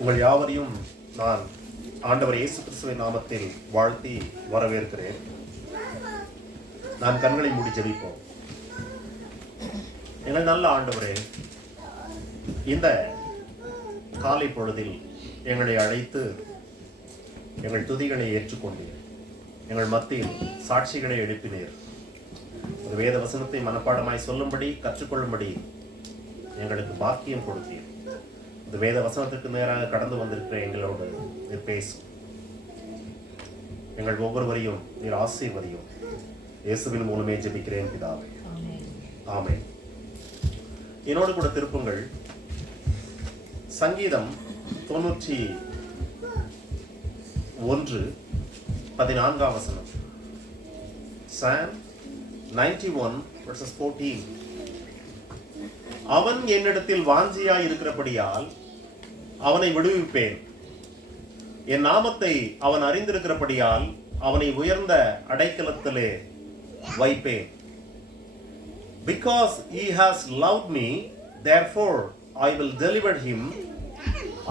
உங்கள் யாவரையும் நான் ஆண்டவர் இயேசு கிறிஸ்துவின் நாமத்தில் வாழ்த்தி வரவேற்கிறேன். நாம் கண்களை மூடி ஜெபிப்போம். எங்கள் நல்ல ஆண்டவரே, இந்த காலை பொழுதில் எங்களை அழைத்து எங்கள் துதிகளை ஏற்றுக்கொண்டீர். எங்கள் மத்தியில் சாட்சிகளை எழுப்பினீர். ஒரு வேத வசனத்தை மனப்பாடமாய் சொல்லும்படி கற்றுக்கொள்ளும்படி எங்களுக்கு பாக்கியம் கொடுத்தீர். இந்த வேத வசனத்துக்கு நேராக கடந்து வந்திருக்கிற எங்களோடு நீர் பேசும். எங்கள் ஒவ்வொருவரையும் நீர் ஆசீர்வதியும். இயேசுவின் மூலமே ஜெபிக்கிறேன் பிதாவே, ஆமென். என்னோடு கூட திருப்புங்கள் சங்கீதம் 91:14 வசனம். Psalm 91:14. அவன் என்னிடத்தில் வாஞ்சியாய் இருக்கிறபடியால் அவனை விடுவிப்பேன். என் நாமத்தை அவன் அறிந்திருக்கிறபடியால் அவனை உயர்ந்த அடைக்கலத்திலே வைப்பேன். Because he has loved me, therefore I will deliver him.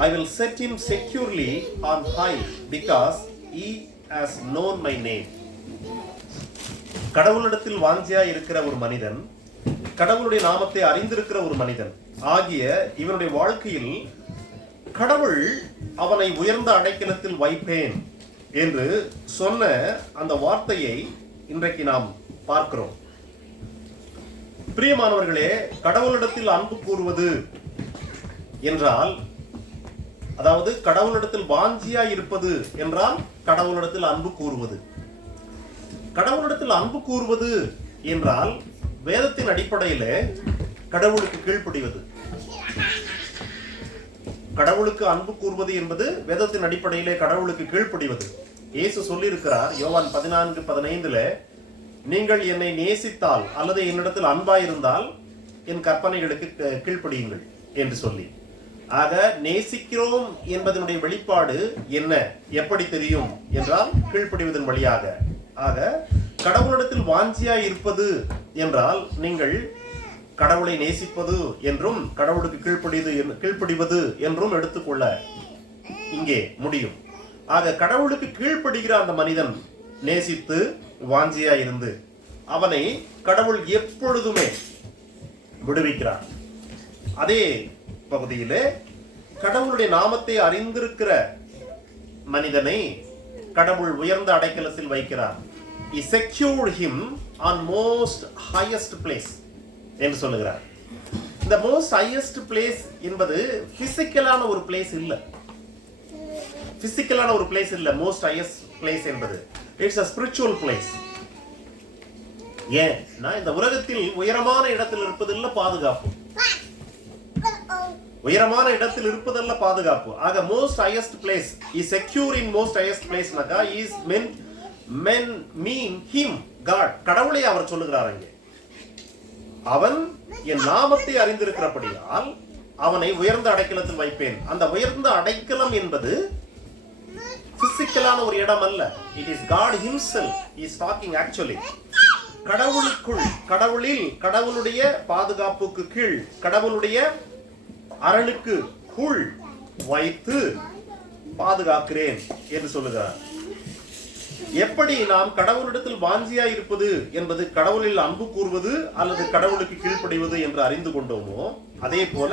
I will set him securely on high, because he has known my name. கடவுளிடத்தில் வாஞ்சியாய் இருக்கிற ஒரு மனிதன், கடவுளுடைய நாமத்தை அறிந்திருக்கிற ஒரு மனிதன் ஆகிய இவனுடைய வாழ்க்கையில் கடவுள் அவனை உயர்ந்த அடைக்கலத்தில் வைப்பேன் என்று சொன்ன அந்த வார்த்தையை இன்றைக்கு நாம் பார்க்கிறோம். பிரியமானவர்களே, கடவுளிடத்தில் அன்பு கூறுவது என்றால், அதாவது கடவுளிடத்தில் வாஞ்சியாய் இருப்பது என்றால் கடவுளிடத்தில் அன்பு கூறுவது. கடவுளிடத்தில் அன்பு கூறுவது என்றால் வேதத்தின் அடிப்படையிலே கடவுளுக்கு கீழ்ப்படிவது. கடவுளுக்கு அன்பு கூறுவது என்பது வேதத்தின் அடிப்படையிலே கடவுளுக்கு கீழ்ப்படிவது. இயேசு சொல்லியிருக்கிறார் யோவான் 14:15, நீங்கள் என்னை நேசித்தால் அல்லது என்னிடத்தில் அன்பாயிருந்தால் என் கற்பனைகளுக்கு கீழ்ப்படியுங்கள் என்று சொல்லி. ஆக நேசிக்கிறோம் என்பதனுடைய வெளிப்பாடு என்ன, எப்படி தெரியும் என்றால் கீழ்ப்படிவதன் வழியாக. ஆக கடவுளிடத்தில் வாஞ்சியாய் இருப்பது என்றால் நீங்கள் கடவுளை நேசிப்பது என்றும் கடவுளுக்கு கீழ்ப்படிவது என்றும் எடுத்துக்கொள்ள இங்கே முடியும். ஆக கடவுளுக்கு கீழ்ப்படுகிற அந்த மனிதன் நேசித்து வாஞ்சியாய் இருந்து அவனை கடவுள் எப்பொழுதுமே விடுவிக்கிறார். அதே பகுதியிலே கடவுளுடைய நாமத்தை அறிந்திருக்கிற மனிதனை கடவுள் உயர்ந்த அடைக்கலத்தில் வைக்கிறார். He secured him on most highest place என்று சொல்லுகிறார். இந்த most highest place என்பது பிசிக்கலான ஒரு பிளேஸ் இல்ல. பிசிக்கலான ஒரு பிளேஸ் இல்ல. most highest place என்பது இட்ஸ் a spiritual place. ஏன்னா இந்த உலகத்தில் உயரமான இடத்தில் இருப்பதில்ல பாதுகாப்பு. உயரமான இடத்தில் இருப்பதல்ல பாதுகாப்பு. ஆக most highest place is secure in most highest place நகா is mean him God. கடவுளை அவர் சொல்லுகிறார் அங்கே. அவன் என் நாமத்தை அறிந்திருக்கிறபடியால் அவனை உயர்ந்த அடைக்கலத்தில் வைப்பேன். அந்த உயர்ந்த அடைக்கலம் என்பது பிசிக்கலான ஒரு இடம் அல்ல. It is God himself is talking actually. கடவுளுக்குள், கடவுளில், கடவுளுடைய பாதுகாப்புக்கு கீழ், கடவுளுடைய அரணுக்கு கீழ் வைத்து பாதுகாக்கிறேன் என்று சொல்லுகிறார். எப்படி நாம் கடவுளிடத்தில் வாஞ்சியாய் இருப்பது என்பது கடவுளில் அன்பு கூறுவது அல்லது கடவுளுக்கு கீழ்ப்படிவது என்று அறிந்து கொண்டோமோ, அதே போல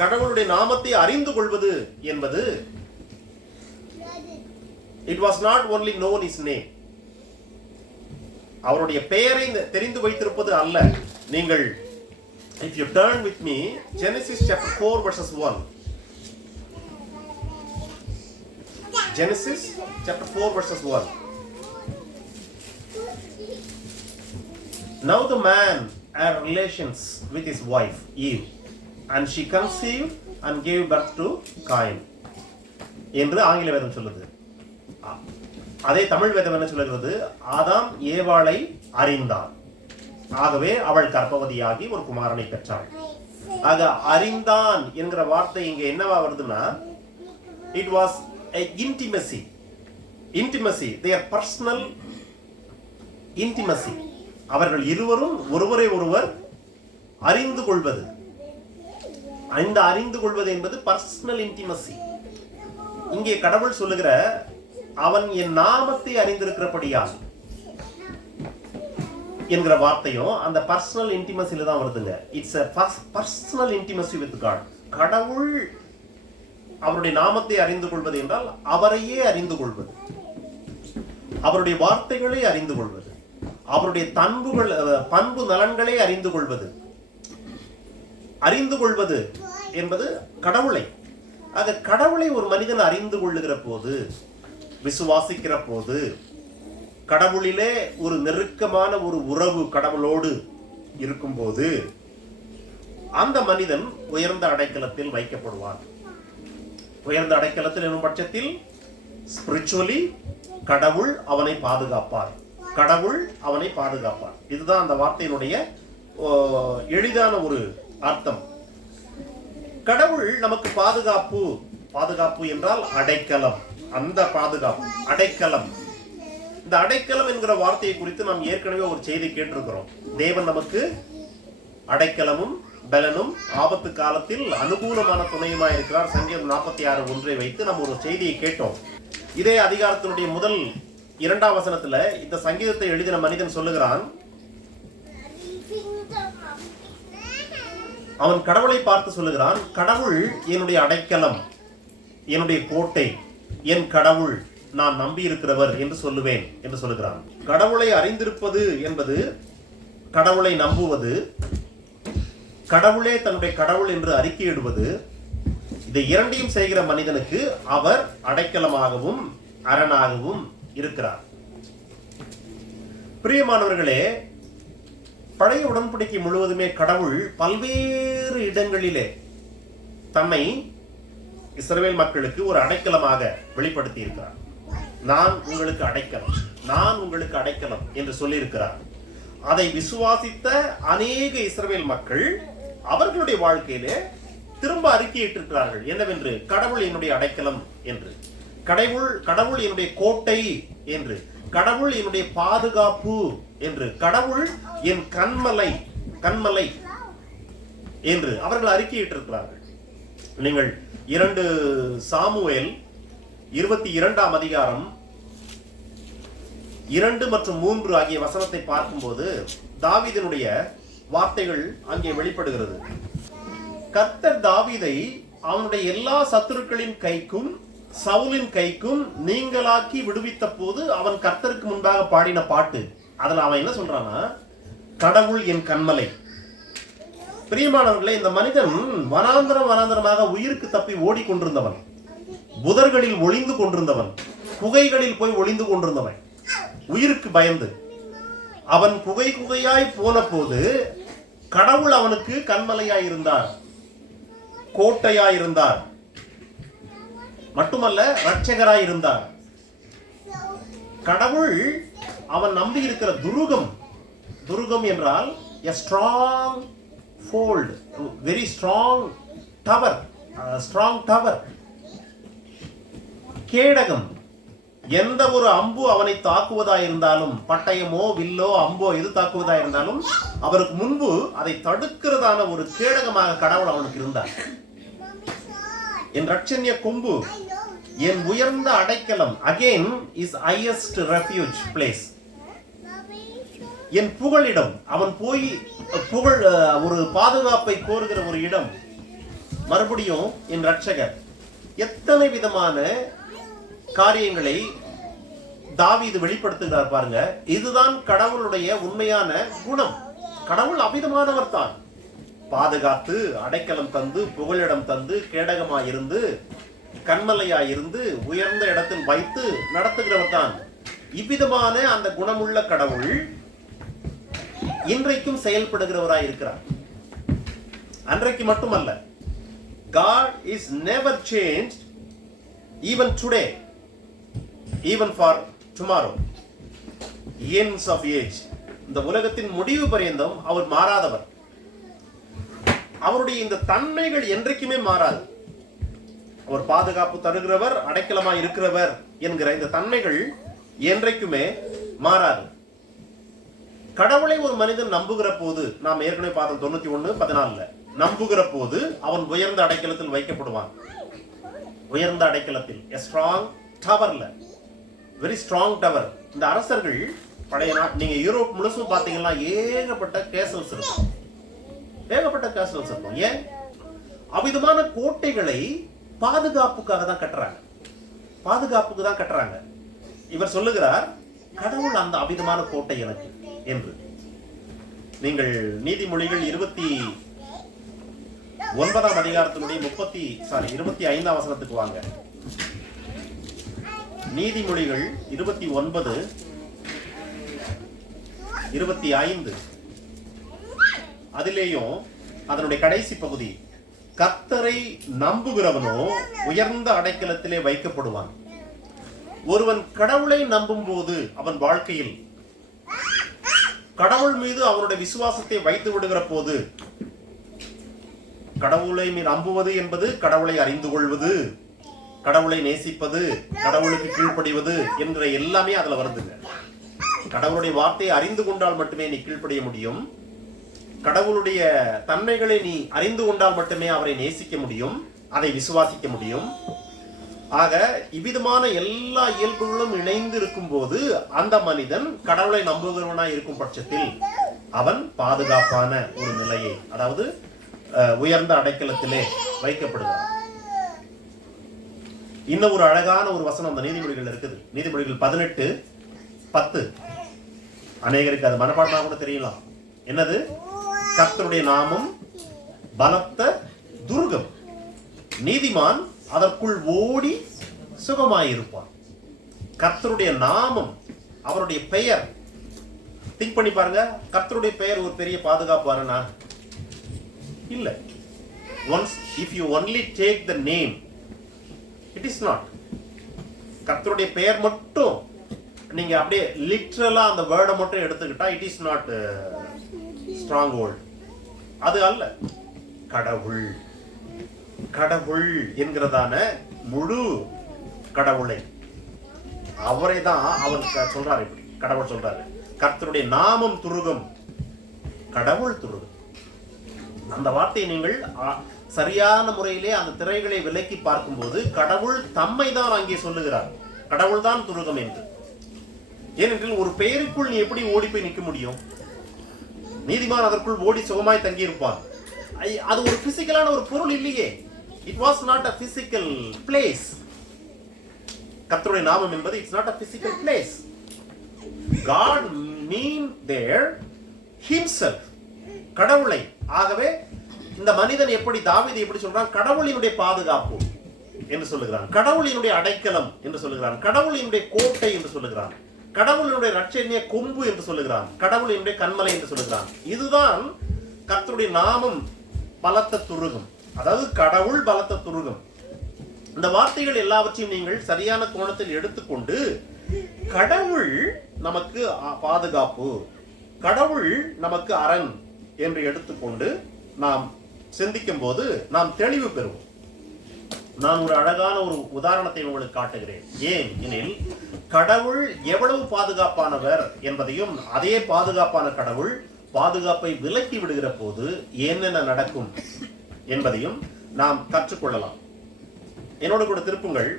கடவுளுடைய நாமத்தை அறிந்து கொள்வது என்பது it was not only known his name. அவருடைய பெயரை தெரிந்து வைத்திருப்பது அல்ல. நீங்கள் if you turn with me Genesis chapter 4:1. Genesis chapter 4:1. Now the man had relations with his wife Eve, and she conceived and gave birth to Cain என்று ஆங்கில வேதம் சொல்லுது. அதே தமிழ் வேதம் என்ன சொல்லுகிறது? ஆதாம் ஏவாளை அறிந்தான், ஆகவே அவள் கர்ப்பவதியாகி ஒரு குமாரனை பெற்றாள். ஆக அறிந்தான் என்கிற வார்த்தை இங்க என்னவா வருதுன்னா, it was a intimacy, their personal intimacy. அவர்கள் இருவரும் ஒருவரை ஒருவர் அறிந்து கொள்வது. இந்த அறிந்து கொள்வது என்பது பர்சனல் இன்டிமசி. இங்கே கடவுள் சொல்லுகிற அவன் என் நாமத்தை அறிந்திருக்கிறபடியால் என்கிற வார்த்தையும் அந்த பர்சனல் இன்டிமசில தான் வருதுங்க. It's a personal intimacy with God. கடவுள் அவருடைய நாமத்தை அறிந்து கொள்வது என்றால் அவரையே அறிந்து கொள்வது, அவருடைய வார்த்தைகளை அறிந்து கொள்வது, அவருடைய பண்பு நலன்களை அறிந்து கொள்வது. அறிந்து கொள்வது என்பது கடவுளை. ஆக கடவுளை ஒரு மனிதன் அறிந்து கொள்ளுகிற போது, விசுவாசிக்கிற போது, கடவுளிலே ஒரு நெருக்கமான ஒரு உறவு கடவுளோடு இருக்கும்போது அந்த மனிதன் உயர்ந்த அடைக்கலத்தில் வைக்கப்படுவான். உயர்ந்த அடைக்கலத்தில் என்னும் பட்சத்தில் ஸ்பிரிச்சுவலி கடவுள் அவனை பாதுகாப்பார். கடவுள் அவனை பாதுகாப்பார். இதுதான் அந்த வார்த்தையினுடைய எளிதான ஒரு அர்த்தம். கடவுள் நமக்கு பாதுகாப்பு என்றால் அடைக்கலம். அந்த பாதுகாப்பு அடைக்கலம். இந்த அடைக்கலம் என்கிற வார்த்தையை குறித்து நாம் ஏற்கனவே ஒரு செய்தி கேட்டிருக்கிறோம். தேவன் நமக்கு அடைக்கலமும் பலனும் ஆபத்து காலத்தில் அனுகூலமான துணையுமா இருக்கிறார். சங்கீதம் 46:1 வைத்து நம்ம ஒரு செய்தியை கேட்டோம். இதே அதிகாரத்தினுடைய முதல் 2ஆம் வசனத்துல இந்த சங்கீதத்தை எழுதின மனிதன் சொல்லுகிறான், அவன் கடவுளை பார்த்து சொல்லுகிறான், கடவுள் என்னுடைய அடைக்கலம், என்னுடைய கோட்டை, என் கடவுள், நான் நம்பி இருக்கிறவர் என்று சொல்லுவேன் என்று சொல்லுகிறான். கடவுளை அறிந்திருப்பது என்பது கடவுளை நம்புவது, கடவுளே தன்னுடைய கடவுள் என்று அறிக்கையிடுவது. இதை இரண்டையும் செய்கிற மனிதனுக்கு அவர் அடைக்கலமாகவும் அரணாகவும் இருக்கிறார். பிரியமானவர்களே, பழைய உடன்படிக்கை முழுவதுமே கடவுள் பல்வேறு இடங்களிலே தன்னை இஸ்ரவேல் மக்களுக்கு ஒரு அடைக்கலமாக வெளிப்படுத்தி இருக்கிறார். நான் உங்களுக்கு அடைக்கலம், நான் உங்களுக்கு அடைக்கலம் என்று சொல்லி இருக்கிறார். அதை விசுவாசித்த அநேக இஸ்ரவேல் மக்கள் அவர்களுடைய வாழ்க்கையிலே திரும்ப அறிக்கையிட்டிருக்கிறார்கள். என்னவென்று? கடவுள் என்னுடைய அடைக்கலம் என்று, கடவுள் என்னுடைய கோட்டை என்று, கடவுள் என்னுடைய பாதுகாப்பு என்று, கடவுள் என் கண்மலை என்று அவர்கள் அறிக்கையிட்டிருக்கிறார்கள். நீங்கள் 2 சாமுவேல் 22ஆம் அதிகாரம் 2 மற்றும் 3 ஆகிய வசனத்தை பார்க்கும்போது தாவீதினுடைய வார்த்தைகள் அங்கே வெளிப்படுகிறது. கர்த்தர் தாவீதை அவனுடைய எல்லா சத்துருக்களின் கைக்கும் சவுலின் கைக்கும் நீங்களாக்கி விடுவித்த போது அவன் கர்த்தருக்கு முன்பாக பாடின பாட்டு. அதுல அவன் என்ன சொல்றானா, கடவுள் என் கண்மலை. பிரியமானவர்களே, இந்த மனிதன் வனாந்தரமாக உயிருக்கு தப்பி ஓடிக்கொண்டிருந்தவன், புதர்களில் ஒளிந்து கொண்டிருந்தவன், குகைகளில் போய் ஒளிந்து கொண்டிருந்தவன், உயிருக்கு பயந்து அவன் குகையாய் போன போது கடவுள் அவனுக்கு கண்மலையாய் இருந்தார், கோட்டையாய் இருந்தார், மட்டுமல்ல இரட்சகராய் இருந்தார். கடவுள் அவன் நம்பி இருக்கிற துருகம் என்றால் a strong fold, very strong tower, கேடகம். எந்த ஒரு அம்பு அவனை தாக்குவதா இருந்தாலும், பட்டயமோ வில்லோ அம்போ எது தாக்குவதா இருந்தாலும் அவருக்கு முன்பு அதை தடுக்கிறதான ஒரு கேடகமாக கடவுள் அவனுக்கு இருந்தார். என் ரட்சண்ய கொம்பு, என் உயர்ந்த அடைக்கலம், again is highest refuge place. என் புகழிடம், அவன் போய் ஒரு பாதுகாப்பை கோருகிற ஒரு இடம். மறுபடியும் என் ரட்சகர். எத்தனை விதமான காரியங்களை தாவீது வெளிப்படுத்துகிறார் பாருங்க. இதுதான் கடவுளுடைய உண்மையான குணம். கடவுள் அபிதமானவர் தான். பாதுகாத்து, அடைக்கலம் தந்து, புகழிடம் தந்து, கேடகமாயிருந்து, கண்மலையாயிருந்து, உயர்ந்த இடத்தில் வைத்து நடத்துகிறவர் தான். இவ்விதமான அந்த குணமுள்ள கடவுள் இன்றைக்கும் செயல்படுகிறவராய் இருக்கிறார். அன்றைக்கு மட்டுமல்ல, God is never changed, even today, even for tomorrow, ends of age. இந்த உலகத்தின் முடிவு பரியந்தம் அவர் மாறாதவர். அவருடைய இந்த தன்மைகள் என்றைக்குமே மாறாது. அவர் பாதுகாப்பு தருகிறவர், அடைக்கலமாய் இருக்கிறவர் என்கிற இந்த தன்மைகள் என்றைக்குமே மாறாது. கடவுளை ஒரு மனிதன் நம்புகிற போது, நாம் ஏற்கனவே பார்த்தோம் 91:14, நம்புகிற போது அவன் உயர்ந்த அடைக்கலத்தில் வைக்கப்படுவான். உயர்ந்த அடைக்கலத்தில், a strong towerல, very strong tower. இந்த அரசர்கள் பழைய நீங்க யூரோப் முழுசும் பாத்தீங்கன்னா ஏகப்பட்ட கேசல்ஸ் இருக்கும், ஏகப்பட்ட கேசல்ஸ் இருக்கும். ஏன்? அவ்விதமான கோட்டைகளை பாதுகாப்புக்காக தான் கட்டுறாங்க, பாதுகாப்புக்கு தான் கட்டுறாங்க. இவர் சொல்லுகிறார், கடவுள் அந்த அவ்விதமான கோட்டை எனக்கு என்று. நீங்கள் நீதிமொழிகள் 29ஆம் அதிகாரத்தினுடைய 25ஆம் வசனத்துக்கு வாங்க. நீதிமொழிகள் 29:25 அதிலேயும் அதனுடைய கடைசி பகுதி, கர்த்தரை நம்புகிறவனோ உயர்ந்த அடைக்கலத்திலே வைக்கப்படுவான். ஒருவன் கடவுளை நம்பும் போது அவன் வாழ்க்கையில் கடவுள் மீது அவனுடைய விசுவாசத்தை வைத்து விடுகிற போது, கடவுளை நம்புவது என்பது கடவுளை அறிந்து கொள்வது, கடவுளை நேசிப்பது, கடவுளுக்கு கீழ்ப்படிவது என்ற எல்லாமே அதுல வருதுங்க. கடவுளுடைய வார்த்தையை அறிந்து கொண்டால் மட்டுமே நீ கீழ்ப்படிய முடியும். கடவுளுடைய தன்மைகளை நீ அறிந்து கொண்டால் மட்டுமே அவரை நேசிக்க முடியும், அதை விசுவாசிக்க முடியும். ஆக இவ்விதமான எல்லா இயல்புகளும் இணைந்து இருக்கும் போது அந்த மனிதன் கடவுளை நம்புகிறவனாய் இருக்கும் பட்சத்தில் அவன் பாதுகாப்பான ஒரு நிலையை, அதாவது உயர்ந்த அடைக்கலத்திலே வைக்கப்படுகிறான். இன்னும் ஒரு அழகான ஒரு வசனம் அந்த நீதிமொழிகள் இருக்குது. நீதிமொழிகள் 18:10. அநேகருக்கு அது மனப்பாடமாக கூட தெரியலாம். என்னது? கர்த்தருடைய நாமம் பலத்த துர்கம், நீதிமான் அதற்குள் ஓடி சுகமாயிருப்பான். கர்த்தருடைய நாமம், அவருடைய பெயர், திங்க் பண்ணி பாருங்க. கர்த்தருடைய பெயர் ஒரு பெரிய பாதுகாப்பாரனா? இல்ல. Once if you only take the name, it is not. கர்த்தருடைய பெயர் மட்டும் நீங்க அப்படியே லிட்ரலா அந்த வேர்டை மட்டும் எடுத்துக்கிட்டா it is not strong hold. அது அல்ல. கடவுள், கடவுள் என்கிறதான முழு கடவுளை, அவரை தான் அவர் சொல்றாரு. இப்படி கடவுள் சொல்றாரு, கர்த்தருடைய நாமம் துருகம், கடவுள் துருகம். அந்த வார்த்தையை நீங்கள் சரியான முறையிலே அந்த திரைகளை விலக்கி பார்க்கும்போது கடவுள் தம்மை தான் அங்கே சொல்லுகிறார், கடவுள் தான் துருகம் என்று. ஏனென்றால் ஒரு பெயருக்குள் நீ எப்படி ஓடி போய் நிற்க முடியும்? நீதிமான் அதற்குள் ஓடி சுகமாய் தங்கி இருப்பான். அது ஒரு பிசிக்கலான ஒரு பொருள் இல்லையே. It was not a physical place. கர்த்தருடைய நாமம் என்பது it's not a physical place. God mean there himself, கடவுளை. ஆகவே இந்த மனிதன் எப்படி, தாவீது எப்படி சொல்றான்? கடவுளினுடைய பாதுகாப்பு என்று சொல்லுகிறான், கடவுளினுடைய அடைக்கலம் என்று சொல்லுகிறான், கடவுளினுடைய கோட்டை என்று சொல்லுகிறான், கடவுளினுடைய இரட்சணிய கொம்பு என்று சொல்லுகிறான், கடவுளினுடைய கண்மலை என்று சொல்லுகிறான். இதுதான் கர்த்தருடைய நாமம் பலத்த துருகம், அதாவது கடவுள் பலத்த துருகம். இந்த வார்த்தைகள் எல்லாவற்றையும் நீங்கள் சரியான கோணத்தில் எடுத்துக்கொண்டு கடவுள் நமக்கு பாதுகாப்பு, கடவுள் நமக்கு அரண் என்று எடுத்துக்கொண்டு நாம் சிந்திக்கும் போது நாம் தெளிவு பெறுவோம். நான் ஒரு அழகான ஒரு உதாரணத்தை உங்களுக்கு காட்டுகிறேன். ஏன் எனில், கடவுள் எவ்வளவு பாதுகாப்பானவர் என்பதையும், அதே பாதுகாப்பான கடவுள் பாதுகாப்பை விலக்கி விடுகிற போது என்னென்ன நடக்கும் என்பதையும் நாம் கற்றுக்கொள்ளலாம். என்னோடு கூட திருப்புங்கள்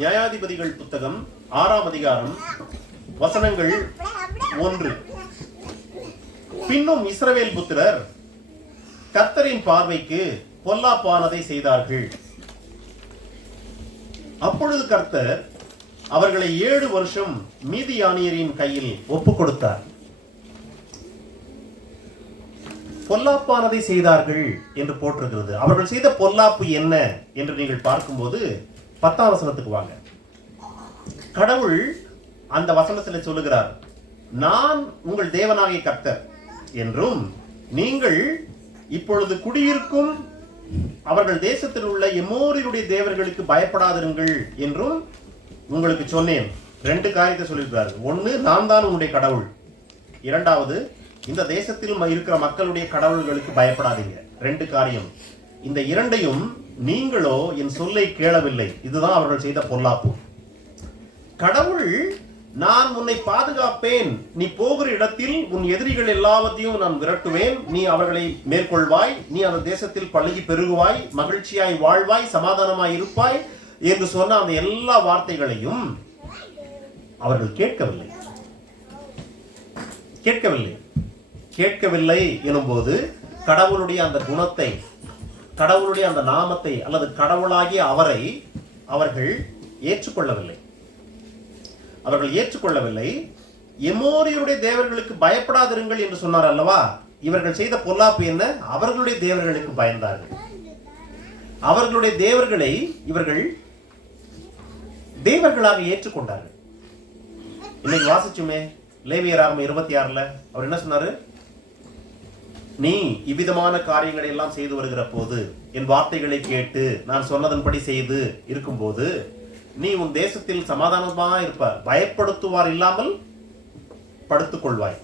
நியாயாதிபதிகள் புத்தகம் 6ஆம் அதிகாரம் வசனங்கள் 1. பின்னும் இஸ்ரவேல் புத்திரர் கர்த்தரின் பார்வைக்கு பொல்லாப்பானதை செய்தார்கள். அப்பொழுது கர்த்தர் அவர்களை 7 வருஷம் மீதியானியரின் கையில் ஒப்புக் கொடுத்தார். பொல்லாப்பானதை செய்தார்கள் என்று போட்டிருக்கிறது. அவர்கள் செய்த பொல்லாப்பு என்ன என்று நீங்கள் பார்க்கும்போது 10ஆம் வசனத்துக்கு வாங்க. கடவுள் அந்த வசனத்தில் சொல்லுகிறார், நான் உங்கள் தேவனாகிய கர்த்தர் என்றும், நீங்கள் இப்பொழுது குடியிருக்கும் அவர்கள் தேசத்தில் உள்ள எமோரியருடைய தேவர்களுக்கு பயப்படாதிருங்கள் என்றும் உங்களுக்கு சொன்னேன். 2 காரியத்தை சொல்லியிருக்கிறார். 1, நான் தான் உங்களுடைய கடவுள். 2வது, இந்த தேசத்தில் இருக்கிற மக்களுடைய கடவுள்களுக்கு பயப்படாதீங்க. 2 காரியம். இந்த 2ஐயும் நீங்களோ என் சொல்லை கேளவில்லை. இதுதான் அவர்கள் செய்த பொல்லாப்பு. கடவுள், நான் உன்னை பாதுகாப்பேன், நீ போகிற இடத்தில் உன் எதிரிகள் எல்லாவற்றையும் நான் விரட்டுவேன், நீ அவர்களை மேற்கொள்வாய், நீ அந்த தேசத்தில் பழுகி பெருகுவாய், மகிழ்ச்சியாய் வாழ்வாய், சமாதானமாய் இருப்பாய், என்று சொன்ன அந்த எல்லா வார்த்தைகளையும் அவர்கள் கேட்கவில்லை. கேட்கவில்லை எனும்போது கடவுளுடைய அந்த குணத்தை, கடவுளுடைய அந்த நாமத்தை அல்லது கடவுளாகிய அவரை அவர்கள் ஏற்றுக்கொள்ளவில்லை. எமோரியருடைய தேவர்களுக்கு பயப்படாதிருங்கள் என்று சொன்னார் அல்லவா? இவர்கள் செய்த பொல்லாப்பு என்ன? அவர்களுடைய தேவர்களுக்கு பயந்தார்கள். அவர்களுடைய தேவர்களை இவர்கள் தேவர்களாக ஏற்றுக்கொண்டார்கள். இன்னைக்கு வாசிச்சுமே லேவியராகமம் 26 அவர் என்ன சொன்னாரு? நீ இவ்விதமான காரியங்களை எல்லாம் செய்து வருகிற போது, என் வார்த்தைகளை கேட்டு நான் சொன்னதன்படி செய்து இருக்கும்போது நீ உன் தேசத்தில் சமாதானமா இருப்பார், பயப்படுத்துவார் இல்லாமல் படுத்துக் கொள்வாய்.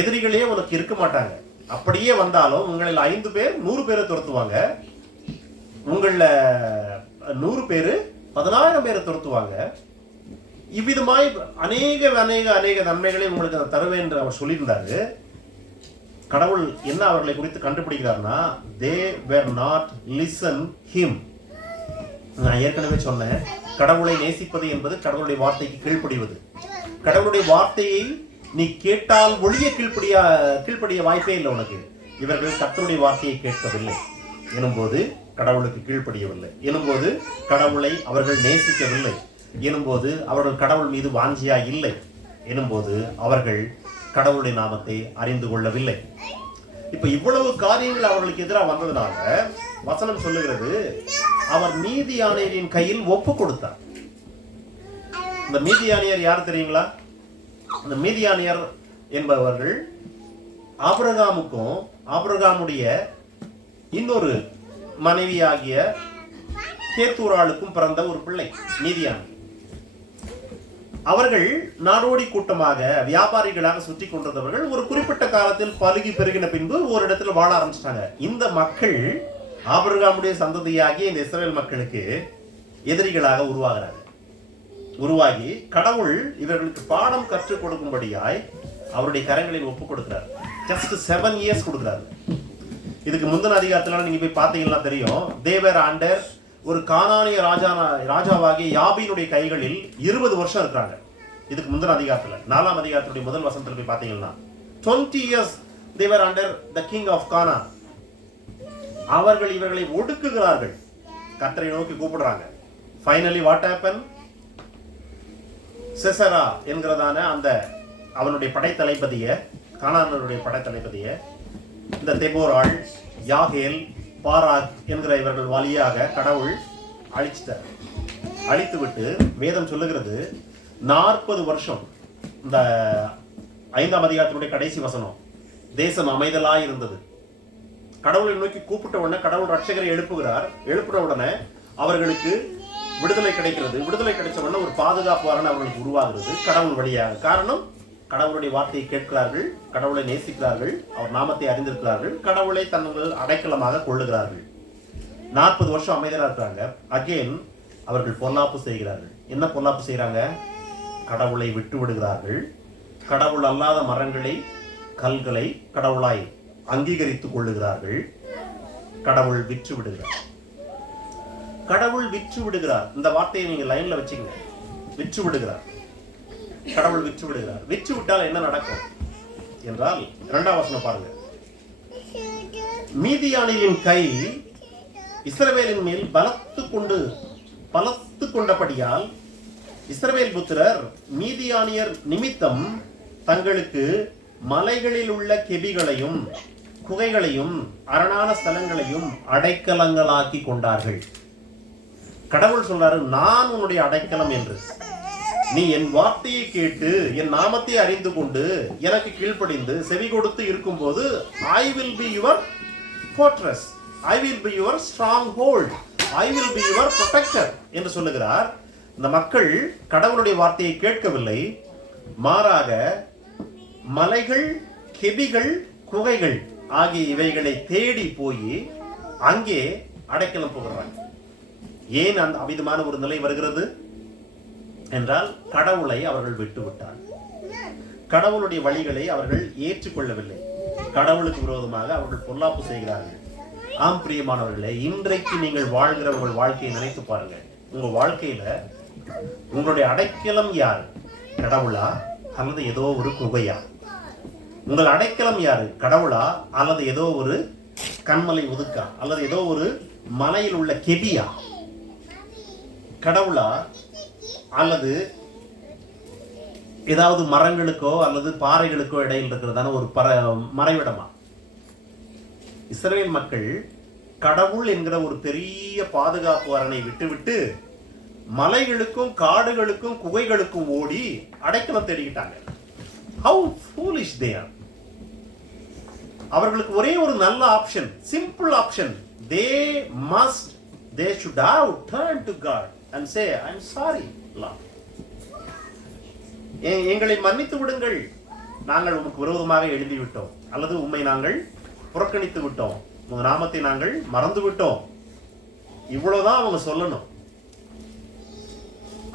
எதிரிகளே உனக்கு இருக்க மாட்டாங்க. அப்படியே வந்தாலும் உங்களில் 5 பேர் 100 பேரை துரத்துவாங்க, உங்கள 100 பேரு 10,000 பேரை துரத்துவாங்க. இவ்விதமாய் அநேக நன்மைகளை உங்களுக்கு நான் தருவேன் என்று அவர் சொல்லியிருந்தாரு. கடவுள் என்ன அவர்களை குறித்து கண்டுபிடிக்கிறார்னா, they were not listen him. நான் ஏற்கனவே சொன்னேன், கடவுளை நேசிப்பது என்பது கடவுளுடைய வார்த்தைக்கு கீழ்ப்படிவது. கடவுளுடைய வார்த்தையை நீ கேட்டால் ஒழிய கீழ்ப்படிய வாய்ப்பே இல்லை உனக்கு. இவர்கள் கர்த்தருடைய வார்த்தையை கேட்கவில்லை எனும்போது கடவுளுக்கு கீழ்ப்படியவில்லை எனும்போது கடவுளை அவர்கள் நேசிக்கவில்லை எனும்போது அவர்கள் கடவுள் மீது வாஞ்சியா இல்லை எனும்போது அவர்கள் கடவுளுடைய நாமத்தை அறிந்து கொள்ளவில்லை. இப்ப இவ்வளவு காரியங்கள் அவர்களுக்கு எதிராக வந்ததுனால வசனம் சொல்லுகிறது, அவர் மீதியானியரின் கையில் ஒப்பு கொடுத்தார். இந்த மீதியானியர் யார் தெரியுங்களா? இந்த மீதியானியர் என்பவர்கள் ஆபிரகாமுக்கும் ஆபிரகாமுடைய இன்னொரு மனைவியாகிய கேத்தூராளுக்கும் பிறந்த ஒரு பிள்ளை மீதியானியர். அவர்கள் நாடோடி கூட்டமாக வியாபாரிகளாக சுற்றி கொண்டிருந்தவர்கள் ஒரு குறிப்பிட்ட காலத்தில் பலுகி பெருகின பின்பு ஒரு இடத்துல வாழ ஆரம்பிச்சிட்டாங்க. இந்த மக்கள் ஆபிரகாமுடைய சந்ததியாகிய இந்த இஸ்ரவேல் மக்களுக்கு எதிரிகளாக உருவாகி கடவுள் இவர்களுக்கு பாடம் கற்றுக் கொடுக்கும்படியாய் அவருடைய கரங்களில் ஒப்பு கொடுக்கிறார். ஜஸ்ட் 7 இயர்ஸ் கொடுக்கிறாரு. இதுக்கு முந்தின அதிகாரத்துல நீங்க போய் பார்த்தீங்கன்னா தெரியும், தேவர் ஆண்டர் ஒரு கானானிய ராஜாவாகிய யாபீனுடைய கைகளில் 20 வருஷம் இருக்கிறாங்க. இதுக்கு முந்தின அதிகாரத்துல 4ஆம் அதிகாரத்துடைய முதல் வசனத்துல போய் பார்த்தீங்கன்னா 20 years they were under the king of Canaan. அவர்கள் இவர்களை ஒடுக்குகிறார்கள், கர்த்தரை நோக்கி கூப்பிடுறாங்க. Finally what happen? சிசரா என்கிறதான அந்த அவனுடைய படைத்தளபதிய, கானானுடைய படைத்தளபதிய இந்த தெபோராள், யாகேல், பாராக் என்கிற இவர்கள் வழியாக கடவுள் அழிச்சிட்டார். அழித்துவிட்டு வேதம் சொல்லுகிறது 40 வருஷம், இந்த 5ஆம் அதிகாரத்தினுடைய கடைசி வசனம், தேசம் அமைதலாய் இருந்தது. கடவுளை நோக்கி கூப்பிட்ட உடனே கடவுள் ரட்சகரை எழுப்புற உடனே அவர்களுக்கு விடுதலை கிடைக்கிறது. விடுதலை கிடைச்ச உடனே ஒரு பாதுகாப்பு அரண் அவர்களுக்கு உருவாகிறது கடவுள் வழியாக. காரணம், கடவுளுடைய வார்த்தையை கேட்கிறார்கள், கடவுளை நேசிக்கிறார்கள், அவர் நாமத்தை அறிந்திருக்கிறார்கள், கடவுளை தங்கள் அடைக்கலமாக கொள்ளுகிறார்கள். 40 வருஷம் அமைதியாக இருக்கிறாங்க. அகெயின் அவர்கள் பொல்லாப்பு செய்கிறார்கள். என்ன பொல்லாப்பு செய்கிறாங்க? கடவுளை விட்டு விடுகிறார்கள். கடவுள் அல்லாத மரங்களை, கல்களை கடவுளாய் அங்கீகரித்துக் கொள்ளுகிறார்கள். கடவுள் விற்று விடுகிறார். கடவுள் விற்று விடுகிறார். இந்த வார்த்தையை நீங்க லைன்ல வச்சுக்கங்க. விற்று விடுகிறார். கடவுள் விற்று விடுகிறார். விற்று விட்டால் என்ன நடக்கும் என்றால் 2ஆம் வசனம் பாருங்க. மீதியானியரின் கை இஸ்ரவேலின் மேல் பலத்து கொண்டபடியால் இஸ்ரவேல் புத்திரர் மீதியானியர் நிமித்தம் தங்களுக்கு மலைகளில் உள்ள கெபிகளையும் குகைகளையும் அரணான ஸ்தலங்களையும் அடைக்கலங்களாக்கி கொண்டார்கள். கடவுள் சொல்றாரு, நான் உன்னுடைய அடைக்கலம் என்று. நீ என் வார்த்தையை கேட்டு என் நாமத்தை அறிந்து கொண்டு எனக்கு கீழ்ப்படிந்து செவி கொடுத்து இருக்கும்போது I will be your fortress, I will be your stronghold, I will be your protector என்று சொல்லுகிறார். இந்த மக்கள் கடவுளுடைய வார்த்தையை கேட்கவில்லை, மாறாக மலைகள், கெபிகள், குகைகள் ஆகிய இவைகளை தேடி போய் அங்கே அடைக்கலம் போகிறாங்க. ஏன் அந்த அவிதமான ஒரு நிலை வருகிறது என்றால், கடவுளை அவர்கள் விட்டுவிட்டார். கடவுளுடைய வழிகளை அவர்கள் ஏற்றுக்கொள்ளவில்லை. கடவுளுக்கு விரோதமாக அவர்கள் பொல்லாப்பு செய்கிறார்கள். ஆம் பிரியமானவர்களே, இன்றைக்கு நீங்கள் வாழ்கிற உங்கள் வாழ்க்கையை நினைத்து பாருங்க. உங்க வாழ்க்கையில உங்களுடைய அடைக்கலம் யாரு? கடவுளா அல்லது ஏதோ ஒரு குகையா? உங்கள் அடைக்கலம் யாரு? கடவுளா அல்லது ஏதோ ஒரு கண்மலை ஒதுக்கா அல்லது ஏதோ ஒரு மலையில் உள்ள கெபியா? கடவுளா அல்லது ஏதாவது மரங்களுக்கோ அல்லது பாறைகளுக்கோ இடையில் இருக்கிறதான ஒரு மறைவிடமா? இஸ்ரவேல் மக்கள் கடவுள் என்கிற ஒரு பெரிய பாதுகாப்பு அரணை விட்டுவிட்டு மலைகளுக்கும் காடுகளுக்கும் குகைகளுக்கும் ஓடி அடைக்கலம் தேடிக்கிட்டாங்க. How foolish they are. அவர்களுக்கு ஒரே ஒரு நல்ல option, simple option. They should have turned to God and say, I'm sorry, Lord. எங்களை மன்னித்து விடுங்கள், நாங்கள் உமக்கு விரோதமாக எழுதிவிட்டோம், அல்லது உம்மை நாங்கள் புறக்கணித்து விட்டோம், உங்க நாமத்தை நாங்கள் மறந்து விட்டோம். இவ்வளவுதான் அவங்க சொல்லணும்.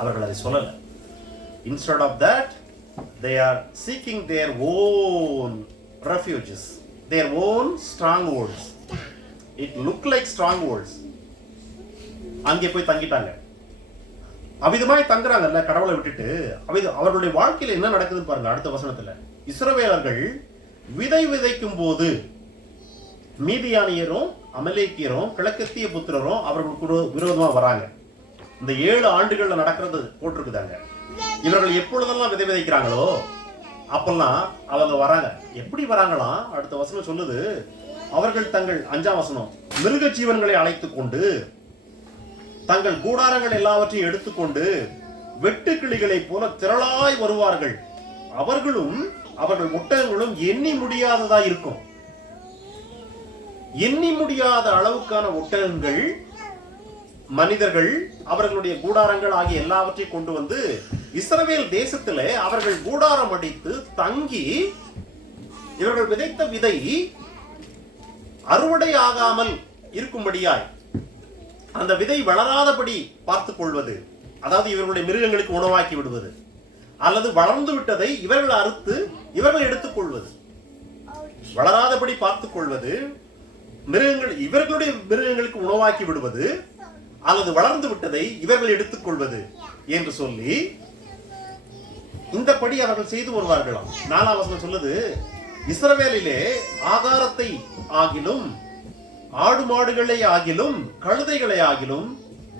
அவர்கள் அதை சொல்லல. Instead of that, they are seeking their own refuges, their own strongholds. It looked like strongholds. அங்கே போய் தங்கிட்டாங்க. அவிதமாய் தங்குறாங்கல்ல கடவுளை விட்டுட்டு. அவர்களுடைய வாழ்க்கையில என்ன நடக்குதுன்னு பாருங்க. அடுத்த வசனத்துல இஸ்ரவேலர்கள் விதை விதைக்கும் போது மீதியானியரும் அமலேக்கியரும் கிழக்கத்திய புத்திரரும் அவர்களுக்கு விரோதமா வராங்க. இந்த 7 ஆண்டுகள்ல நடக்கிறது போட்டிருக்குதாங்க. இவர்கள் எப்பொழுதெல்லாம் விதை விதைக்கிறாங்களோ அப்பெல்லாம் அவங்க வராங்க. எப்படி வராங்களாம்? அடுத்த வசனம் சொல்லுது, அவர்கள் தங்கள் 5ஆம் வசனம், மிருக ஜீவன்களை அழைத்துக் கொண்டு தங்கள் கூடாரங்கள் எல்லாவற்றையும் எடுத்துக்கொண்டு வெட்டு கிளிகளை போல திரளாய் வருவார்கள். அவர்கள் ஒட்டகங்களும் எண்ணி முடியாததா இருக்கும். எண்ணி முடியாத அளவுக்கான ஒட்டகங்கள், மனிதர்கள் அவர்களுடைய கூடாரங்கள் ஆகிய எல்லாவற்றையும் கொண்டு வந்து இஸ்ரவேல் தேசத்திலே அவர்கள் கூடாரம் அடித்து தங்கி இவர்கள் விதைத்த விதை அறுவடை ஆகாமல் இருக்கும்படியாய் அந்த விதை வளராதபடி பார்த்துக் கொள்வது, அதாவது இவர்களுடைய மிருகங்களுக்கு உணவாக்கி விடுவது, அல்லது வளர்ந்து விட்டதை இவர்கள் அறுத்து இவர்கள் எடுத்துக் கொள்வது, வளராதபடி பார்த்துக் கொள்வது, இவர்களுடைய மிருகங்களுக்கு உணவாக்கி விடுவது, அல்லது வளர்ந்து விட்டதை இவர்கள் எடுத்துக் கொள்வது என்று சொல்லி இந்த படி அவர்கள் செய்து வருவார்களாம். 4ஆம் வசனம் சொல்லுது, இஸ்ரவேலிலே ஆகாரத்தை ஆகிலும் ஆடு மாடுகளை ஆகிலும் கழுதைகளை ஆகிலும்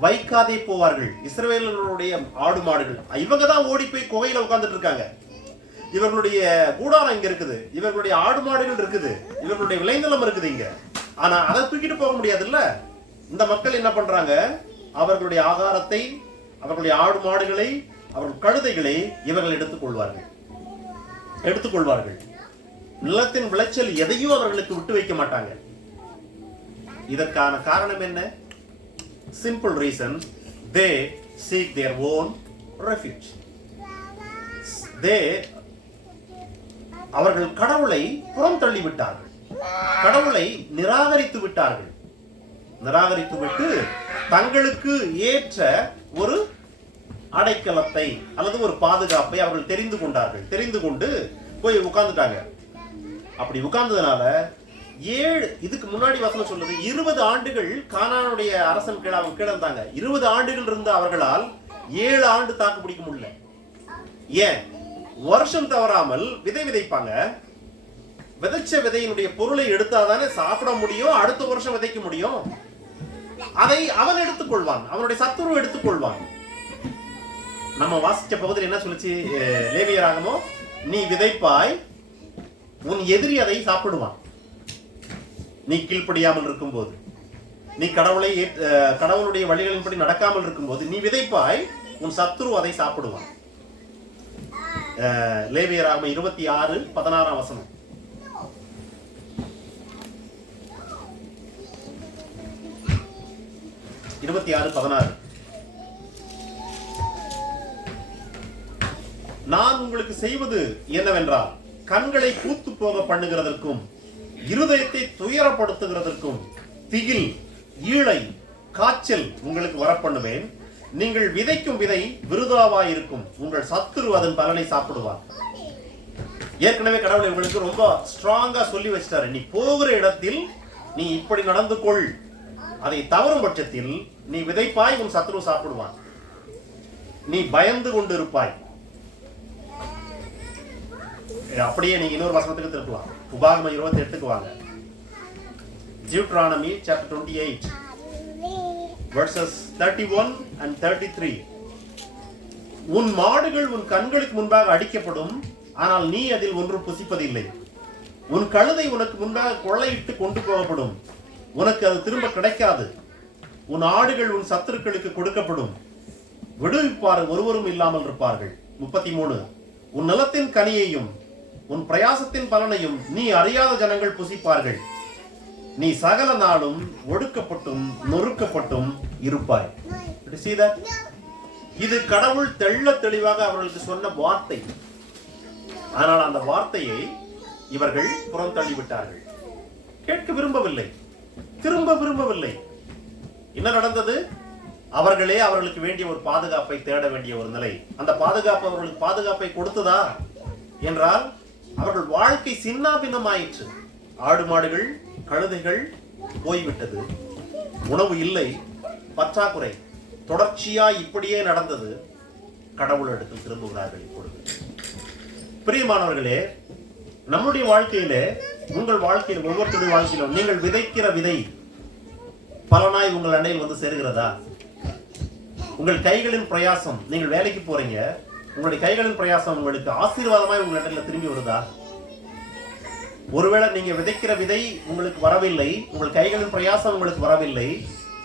வைக்காதே போவார்கள். இஸ்ரவேலர்களுடைய ஆடு மாடுகள் இவங்க தான் ஓடி போய் குகையில உட்கார்ந்துட்டு இருக்காங்க. இவர்களுடைய கூடாரம் இங்க இருக்குது, இவர்களுடைய ஆடு மாடுகள் இருக்குது, இவர்களுடைய விளைநிலம் இருக்குது இங்க. ஆனா அதை தூக்கிட்டு போக முடியாதுல்ல. இந்த மக்கள் என்ன பண்றாங்க? அவர்களுடைய ஆகாரத்தை, அவர்களுடைய ஆடு மாடுகளை, அவர்கள் கழுதைகளை இவர்கள் எடுத்துக்கொள்வார்கள். நிலத்தின் விளைச்சல் எதையும் அவர்களுக்கு விட்டு வைக்க மாட்டாங்க. இதற்கான காரணம் என்ன? Simple reason, they seek their own refuge. அவர்கள் கடவுளை புறம் தள்ளி விட்டார்கள், கடவுளை நிராகரித்து விட்டார்கள். நிராகரித்து விட்டு தங்களுக்கு ஏற்ற ஒரு அடைக்கலத்தை அல்லது ஒரு பாதுகாப்பை அவர்கள் தெரிந்து கொண்டு போய் உட்கார்ந்துட்டாங்க. அப்படி உட்கார்ந்ததுனால இதுக்கு முன்னாடி வசனம் சொல்லுது, 20 ஆண்டுகள் கானானுடைய அரசன் கீழே இருந்தாங்க. 20 ஆண்டுகள் இருந்த அவர்களால் 7 ஆண்டு தாக்கு பிடிக்க முடியல. ஏன்? வருஷம் தவறாமல் விதை விதைப்பாங்க. விதைச்ச விதையினுடைய பொருளை எடுத்தாதானே சாப்பிட முடியும், அடுத்த வருஷம் விதைக்க முடியும். அதை அவன் எடுத்துக்கொள்வான், அவனுடைய சத்துரு எடுத்துக்கொள்வான். நம்ம வாசிச்ச பகுதியில் என்ன சொல்லுச்சு லேவியராகமோ, நீ விதைப்பாய், உன் எதிரி அதை சாப்பிடுவான். நீ கீழ்ப்படியாமல் இருக்கும்போது, நீ கடவுளுடைய வழிகளின்படி நடக்காமல் இருக்கும்போது நீ விதைப்பாய், உன் சத்துரு அதை சாப்பிடுவான். லேவியராகமம் 26:16 வசனம். நான் உங்களுக்கு செய்வது என்னவென்றால், கண்களை பூத்து போக பண்ணுகிறதற்கும் இருதயத்தை துயரப்படுத்துகிறதற்கும் திகில், ஈழை, காய்ச்சல் உங்களுக்கு வரப்பண்ணுவேன். நீங்கள் விதைக்கும் விதை விருதாவாயிருக்கும், உங்கள் சத்துரு அதன் பலனை சாப்பிடுவார். ஏற்கனவே கடவுள் உங்களுக்கு ரொம்ப ஸ்ட்ராங்கா சொல்லி வச்சிட்டாரு, நீ போகிற இடத்தில் நீ இப்படி நடந்து கொள். அதை தவறும் பட்சத்தில் நீ விதைப்பாய், உன் சத்துரு சாப்பிடுவான். நீ பயந்து கொண்டு இருப்பாய். அப்படியே நீங்க இன்னொரு வசனத்துக்கு திருப்பலாம். உபாகமம் 28க்கு வாங்க. Deuteronomy chapter 28 verses 31 and 33. உன் மாடுகள் உன் கண்களுக்கு முன்பாக அடிக்கப்படும், ஆனால் நீ அதில் ஒன்றும் புசிப்பதில்லை. உன் கழுதை உனக்கு முன்பாக கொள்ளையிட்டு கொண்டு போகப்படும், உனக்கு அது திரும்ப கிடைக்காது. உன் ஆடுகள் உன் சத்துருக்களுக்கு கொடுக்கப்படும், விடுவிப்பார் ஒருவரும் இல்லாமல் இருப்பார்கள். 33. உன் நிலத்தின் கனியையும் உன் பிரயாசத்தின் பலனையும் நீ அறியாத ஜனங்கள் புசிப்பார்கள். நீ சகல நாளும் ஒடுக்கப்பட்டும் நொறுக்கப்பட்டும் இருப்பாய். இது கடவுள் தெள்ள தெளிவாக அவர்களுக்கு சொன்ன வார்த்தை. ஆனால் அந்த வார்த்தையை இவர்கள் புறம் தள்ளிவிட்டார்கள். கேட்க விரும்பவில்லை, திரும்ப விரும்பவில்லை. என்ன நடந்தது? அவர்களே அவர்களுக்கு வேண்டிய ஒரு பாதுகாப்பை தேட வேண்டிய ஒரு நிலை. அந்த பாதுகாப்பு அவர்களுக்கு பாதுகாப்பை கொடுத்ததா என்றால் அவர்கள் வாழ்க்கை சின்னாபின்னமாயிற்று. ஆடு மாடுகள் கழுதைகள் போய்விட்டது, உணவு இல்லை, பற்றாக்குறை, தொடர்ச்சியா இப்படியே நடந்தது. கடவுள் இடத்தில் திரும்புகிறார்கள். இப்பொழுது பிரியமானவர்களே, நம்முடைய வாழ்க்கையிலே, உங்கள் வாழ்க்கையில், ஒவ்வொருத்தருடைய வாழ்க்கையிலும் நீங்கள் விதைக்கிற விதை பலனாய் உங்கள் அண்டையில் வந்து சேருகிறதா? உங்கள் கைகளின் பிரயாசம், நீங்கள் வேலைக்கு போறீங்க, உங்களுடைய கைகளின் பிரயாசம் உங்களுக்கு ஆசீர்வாதமாய் உங்கள் இடத்துல திரும்பி வருதா? ஒருவேளை நீங்க விதைக்கிற விதை உங்களுக்கு வரவில்லை, உங்கள் கைகளின் பிரயாசம் உங்களுக்கு வரவில்லை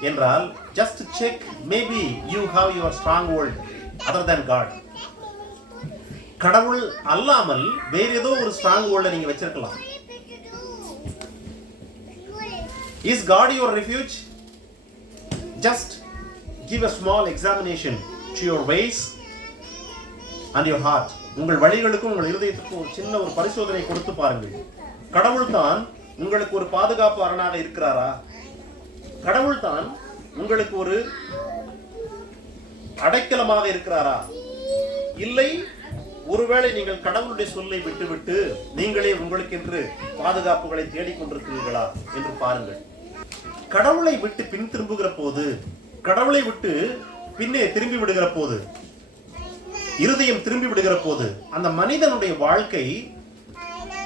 என்றால் just check, maybe you have your stronghold other than God. கடவுள் அல்லாமல் வேற ஏதோ ஒரு stronghold நீங்க வச்சிருக்கலாம். Is God your refuge? Just give a small examination to your ways and your heart. உங்கள் வழிகளுக்கும் உங்கள் இருதயத்துக்கும் ஒரு சின்ன ஒரு பரிசோதனை கொடுத்து பாருங்கள். கடவுள் தான் உங்களுக்கு ஒரு பாதுகாப்பு அரணாக இருக்கிறாரா? கடவுள் தான் உங்களுக்கு ஒரு அடைக்கலமாக இருக்கிறாரா? இல்லை, ஒருவேளை நீங்கள் கடவுளுடைய சொல்லை விட்டுவிட்டு நீங்களே உங்களுக்கென்று பாதுகாப்புகளை தேடிக்கொண்டிருக்கிறீர்களா என்று பாருங்கள். கடவுளை விட்டு பின் திரும்புகிற போது, கடவுளை விட்டு பின்னே திரும்பி விடுகிற போது, இருதயம் திரும்பி விடுகிற போது, அந்த மனிதனுடைய வாழ்க்கை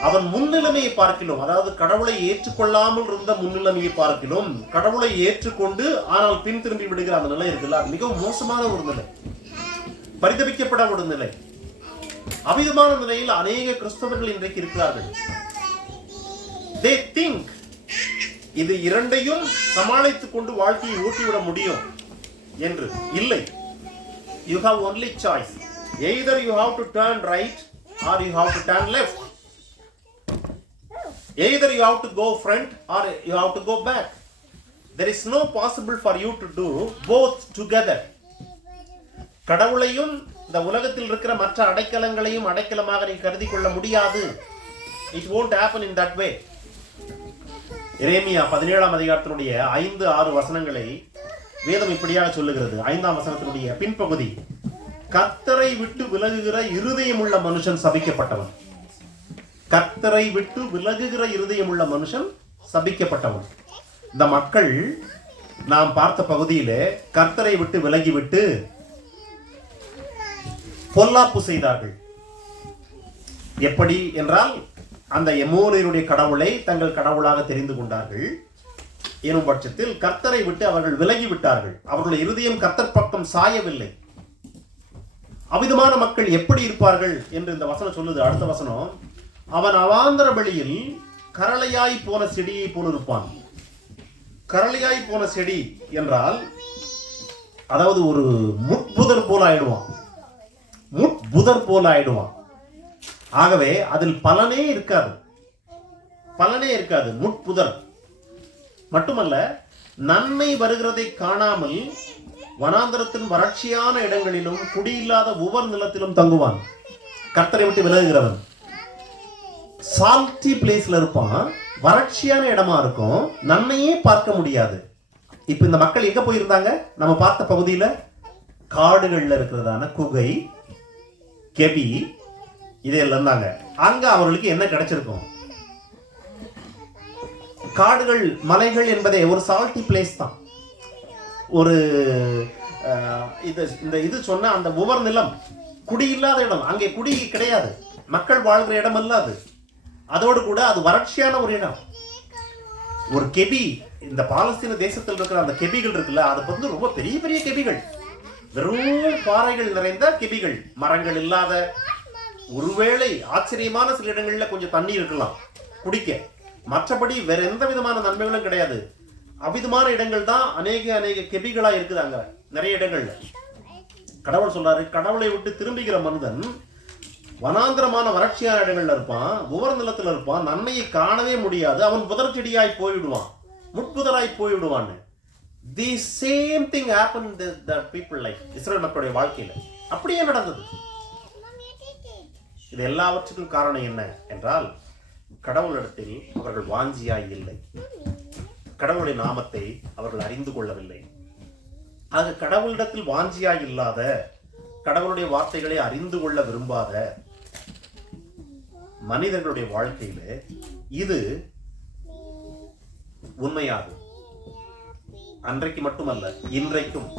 அவன் முன்னிலைமையை பார்க்கிறோம். அதாவது கடவுளை ஏற்றுக்கொள்ளாமல் இருந்த முன்னிலைமையை பார்க்கிறோம். கடவுளை ஏற்றுக்கொண்டு ஆனால் பின் திரும்பி விடுகிற அந்த நிலை இருக்குல்ல, மிகவும் மோசமான ஒரு நிலை, பரிதபிக்கப்பட ஒரு நிலை. அவிதமான நிலையில் அநேக கிறிஸ்தவர்கள் இன்றைக்கு இருக்கிறார்கள். They think இது இரண்டையும் சமாளித்துக் கொண்டு வாழ்க்கையை ஓட்டிவிட முடியும் என்று. இல்லை, you have only choice. Either you have to turn right or you have to turn left. Either you have to go front or you have to go back. There is no possible for you to do both together. கடவுளையும் இந்த உலகத்தில் இருக்கிற மற்ற அடைக்கலங்களையும் அடைக்கலமாக நீ கருதி கொள்ள முடியாது. It won't happen in that way. எரேமியா 17ஆம் அதிகாரத்தினுடைய 5-6 வசனங்களை வேதம் இப்படியாக சொல்லுகிறது. 5ஆம் வசனத்தினுடைய பின்பகுதி, கர்த்தரை விட்டு விலகுகிற இருதயம் உள்ள மனுஷன் சபிக்கப்பட்டவன். கர்த்தரை விட்டு விலகுகிற இருதயம் உள்ள மனுஷன் சபிக்கப்பட்டவன். இந்த மக்கள் நாம் பார்த்த பகுதியிலே கர்த்தரை விட்டு விலகிவிட்டு பொல்லாப்பு செய்தார்கள். எப்படி என்றால், அந்த எமோரியருடைய கடவுளை தங்கள் கடவுளாக தெரிந்து கொண்டார்கள் எனும் பட்சத்தில் கர்த்தரை விட்டு அவர்கள் விலகிவிட்டார்கள். அவர்களுடைய இருதயம் கர்த்தர் பக்கம் சாயவில்லை. அவிதமான மக்கள் எப்படி இருப்பார்கள் என்று இந்த வசனம் சொல்லுது. அடுத்த வசனம், அவன் அவாந்தர வெளியில் கரளையாய் போன செடியை போல இருப்பான். கரளையாய் போன செடி என்றால் அதாவது ஒரு முட்புதர் போல ஆயிடுவான். முட்புதர் போல ஆயிடுவான். ஆகவே அதில் பலனே இருக்காது, பலனே இருக்காது. முட்புதர் மட்டுமல்ல, நன்மை வருகிறதை காணாமல் வனாந்தரத்தின் வறட்சியான இடங்களிலும் குடியில்லாத ஒவ்வொரு நிலத்திலும் தங்குவான். கர்த்தரை விட்டு விலகுகிறவன் சால்ட்டி பிளேஸ்ல இருப்பான், வறட்சியான இடமா இருக்கும், நன்மையே பார்க்க முடியாது. இப்ப இந்த மக்கள் எங்க போயிருந்தாங்க? நம்ம பார்த்த பகுதியில காடுகள்ல இருக்கிறதான குகை, கெபி, இதெல்லாம் இருந்தாங்க. அங்க அவர்களுக்கு என்ன கிடைச்சிருக்கும்? காடுகள் மலைகள் என்பதே ஒரு சால்ட்டி பிளேஸ் தான். ஒரு இது சொன்ன அந்த உவர் நிலம், குடியில்லாத இடம், அங்கே குடி கிடையாது, மக்கள் வாழ்கிற இடம் அல்ல அது. அதோடு கூட அது வறட்சியான ஒரு இடம். ஒரு கெபி, இந்த பாலஸ்தீன தேசத்தில் இருக்கிற அந்த கெபிகள் இருக்குல்ல, அது வந்து ரொம்ப பெரிய பெரிய கெபிகள், வெறும் பாறைகள் நிறைந்த கெபிகள், மரங்கள் இல்லாத. ஒருவேளை ஆச்சரியமான சில இடங்கள்ல கொஞ்சம் தண்ணி இருக்கலாம் குடிக்க, மற்றபடி வேற எந்த விதமான நன்மைகளும் கிடையாது. அவிதமான இடங்கள் தான் அநேக கெபிகளா இருக்குது அங்க நிறைய இடங்கள்ல. கடவுள் சொல்றாரு, கடவுளை விட்டு திரும்புகிற மனிதன் வனாந்திரமான வறட்சியான இடங்கள்ல இருப்பான், உவர் நிலத்துல இருப்பான், நன்மையை காணவே முடியாது, அவன் புதர் செடியாய் போய்விடுவான், முட்புதராய் போய்விடுவான். The same thing happen the people life. Israel மக்களுடைய வாழ்க்கையில அப்படியே நடந்தது. இது எல்லாவற்றுக்கும் காரணம் என்ன என்றால், கடவுளிடத்தில் அவர்கள் வாஞ்சியாய் இல்லை, கடவுளுடைய நாமத்தை அவர்கள் அறிந்து கொள்ளவில்லை. ஆக கடவுளிடத்தில் வாஞ்சியாய் இல்லாத, கடவுளுடைய வார்த்தைகளை அறிந்து கொள்ள விரும்பாத மனிதர்களுடைய வாழ்க்கையில இது உண்மையாகும். அன்றைக்கு மட்டுமல்ல, இன்றைக்கும்.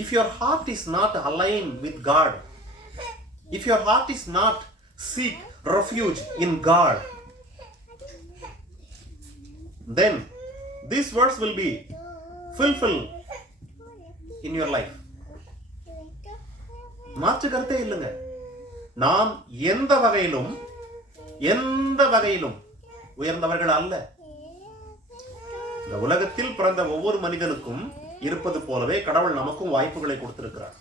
If your heart is not aligned with God, if your heart is not seek refuge in God, then this verse will be fulfilled in your life. மாற்று கருத்தே இல்லைங்க. நாம் எந்த வகையிலும் உயர்ந்தவர்கள் அல்ல. இந்த உலகத்தில் பிறந்த ஒவ்வொரு மனிதனுக்கும் இருப்பது போலவே கடவுள் நமக்கும் வாய்ப்புகளை கொடுத்திருக்கிறார்.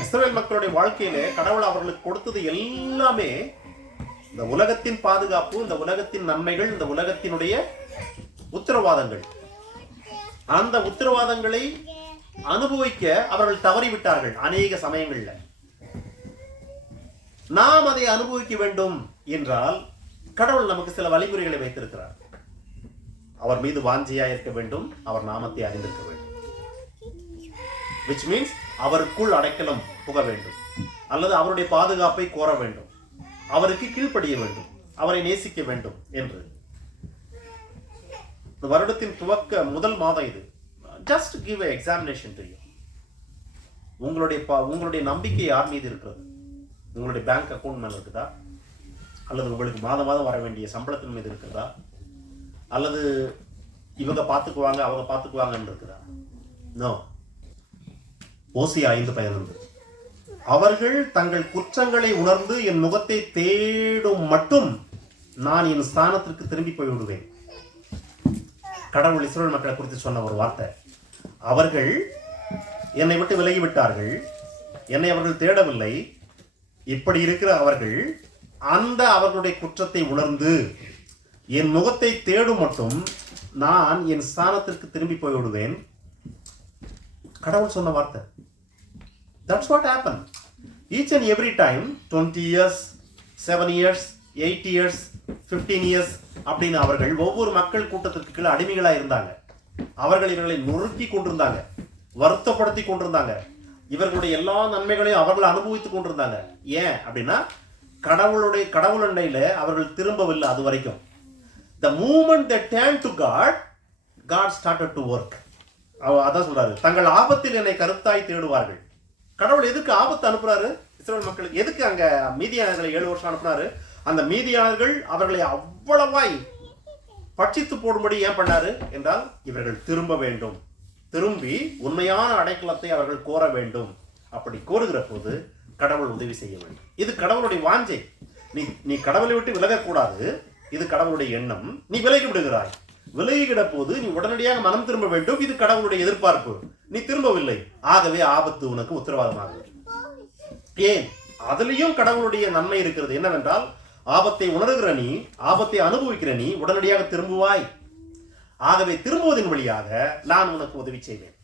இஸ்ரவேல் மக்களுடைய வாழ்க்கையிலே கடவுள் அவர்களுக்கு கொடுத்தது எல்லாமே இந்த உலகத்தின் பாதுகாப்பு, இந்த உலகத்தின் நன்மைகள், இந்த உலகத்தினுடைய உத்தரவாதங்கள். அந்த உத்தரவாதங்களை அனுபவிக்க அவர்கள் தவறிவிட்டார்கள் அநேக சமயங்கள்ல. நாம் அதை அனுபவிக்க வேண்டும் என்றால் கடவுள் நமக்கு சில வழிமுறைகளை வைத்திருக்கிறார். அவர் மீது வாஞ்சியா இருக்க வேண்டும், அவர் நாமத்தை அறிந்திருக்க வேண்டும். which means அவருக்குள் அடைக்கலம் புக வேண்டும், அல்லது அவருடைய பாதுகாப்பை கோர வேண்டும், அவருக்கு கீழ்ப்படிய வேண்டும், அவரை நேசிக்க வேண்டும் என்று. இந்த வருடத்தின் துவக்க முதல் மாதம் இது. just give an examination to you. உங்களுடைய நம்பிக்கை யார் மீது இருக்கிறது? உங்களுடைய பேங்க் அக்கவுண்ட் மேல இருக்குதா? அல்லது உங்களுக்கு மாதம் வர வேண்டிய சம்பளத்தின் மீது இருக்கிறதா? அல்லது இவங்க பார்த்துக்குவாங்க அவங்க பார்த்துக்குவாங்கன்னு இருக்குதா? நோ. ஓசியா 5:15, அவர்கள் தங்கள் குற்றங்களை உணர்ந்து என் முகத்தை தேடும் மட்டும் நான் என் ஸ்தானத்திற்கு திரும்பி போய்விடுவேன். கடவுள் இஸ்ரவேல் மக்களை குறித்து சொன்ன ஒரு வார்த்தை. அவர்கள் என்னை விட்டு விலகிவிட்டார்கள், என்னை அவர்கள் தேடவில்லை. இப்படி இருக்கிற அவர்கள் அவர்களுடைய குற்றத்தை உணர்ந்து என் முகத்தை தேடும் மட்டும் நான் என் ஸ்தானத்திற்கு திரும்பி போய்விடுவேன். கடவுள் சொன்ன வார்த்தை. That's what happened. Each and every time, 20 years, 7 years, 8 years, 15 years அப்படின்னு அவர்கள் ஒவ்வொரு மக்கள் கூட்டத்திற்கு கீழே அடிமைகளா இருந்தாங்க. அவர்கள் இவர்களை நொறுக்கி கொண்டிருந்தாங்க, வருத்தப்படுத்தி கொண்டிருந்தாங்க, இவர்களுடைய எல்லா நன்மைகளையும் அவர்கள் அனுபவித்துக் கொண்டிருந்தாங்க. ஏன் அப்படின்னா கடவுள் அண்டையில அவர்கள் திரும்பவில்லை அது வரைக்கும். The moment they turned to God, God started to work. அதான் சொல்றாரு, தங்கள் ஆபத்தில் என்னை கருத்தாய் தேடுவார்கள். கடவுள் எதுக்கு ஆபத்து அனுப்புறாரு இஸ்ரவேல் மக்களுக்கு? எதுக்கு அங்க மீதியானர்களை 7 வருஷம் அனுப்புறாரு? அந்த மீதியானர்கள் அவர்களை அவ்வளவாய் பட்சித்து போடும்படி ஏன் பண்ணாரு என்றால், இவர்கள் திரும்ப வேண்டும், திரும்பி உண்மையான அடைக்கலத்தை அவர்கள் கோர வேண்டும். அப்படி கோருகிற போது கடவுள் உதவி செய்ய வேண்டும். இது கடவுளுடைய வாஞ்சை. நீ கடவுளை விட்டு விலகக்கூடாது, இது கடவுளுடைய எண்ணம். நீ விலகி விடுகிறாய், விலகிவிட போது நீ உடனடியாக மனம் திரும்ப வேண்டும், இது கடவுளுடைய எதிர்பார்ப்பு. நீ திரும்பவில்லை, ஆகவே ஆபத்து உனக்கு உத்தரவாதமாகுது. ஏன்? அதுலயும் கடவுளுடைய நன்மை இருக்கிறது. என்னவென்றால், ஆபத்தை உணர்கிற நீ, ஆபத்தை அனுபவிக்கிற நீ உடனடியாக திரும்புவாய். ஆகவே திரும்புவதன் வழியாக நான் உனக்கு உதவி செய்வேன்.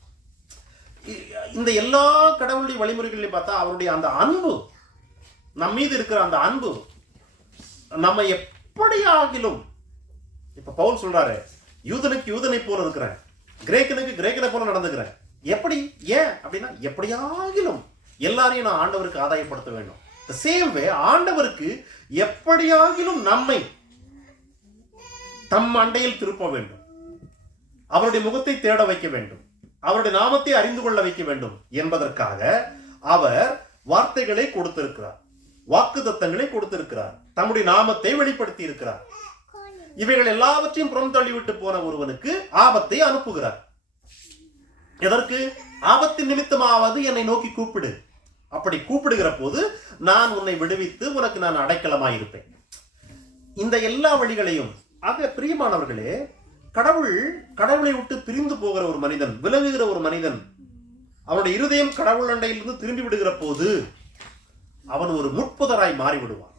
இந்த எல்லா கடவுளுடைய வழிமுறைகளையும் பார்த்தா அவருடைய அந்த அன்பு, நம் மீது இருக்கிற அந்த அன்பு நம்ம எப்படியாகிலும், இப்ப பவுல் சொல்றாரு, யூதனுக்கு யூதனை போல இருக்கிறேன், கிரேக்கனுக்கு கிரேக்கனை போல நடந்துக்கிறேன். எப்படி? ஏன் அப்படின்னா, எப்படியாகிலும் எல்லாரையும் நான் ஆண்டவருக்கு ஆதாயப்படுத்த வேண்டும், சேம் வே ஆண்டவருக்கு எப்படியாகிலும் நம்மை தம் அண்டையில் திருப்ப வேண்டும், அவருடைய முகத்தை தேட வைக்க வேண்டும், அவருடைய நாமத்தை அறிந்து கொள்ள வைக்க வேண்டும் என்பதற்காக அவர் வார்த்தைகளை கொடுத்திருக்கிறார், வாக்குத்தத்தங்களை கொடுத்திருக்கிறார், தம்முடைய நாமத்தை வெளிப்படுத்தி இருக்கிறார். இவைகள் எல்லாவற்றையும் புறம் தள்ளிவிட்டு போன ஒருவனுக்கு ஆபத்தை அனுப்புகிறார். எதற்கு? ஆபத்தின் நிமித்தமாவது என்னை நோக்கி கூப்பிடு. அப்படி கூப்பிடுகிற போது நான் உன்னை விடுவித்து உனக்கு நான் அடைக்கலமாயிருப்பேன். இந்த எல்லா வழிகளையும் ஆக பிரியமானவர்களே, கடவுளை விட்டு பிரிந்து போகிற ஒரு மனிதன், விலகுகிற ஒரு மனிதன், அவனுடைய இருதயம் கடவுள் அண்டையிலிருந்து திரும்பி விடுகிற போது அவன் ஒரு முட்புதராய் மாறிவிடுவான்,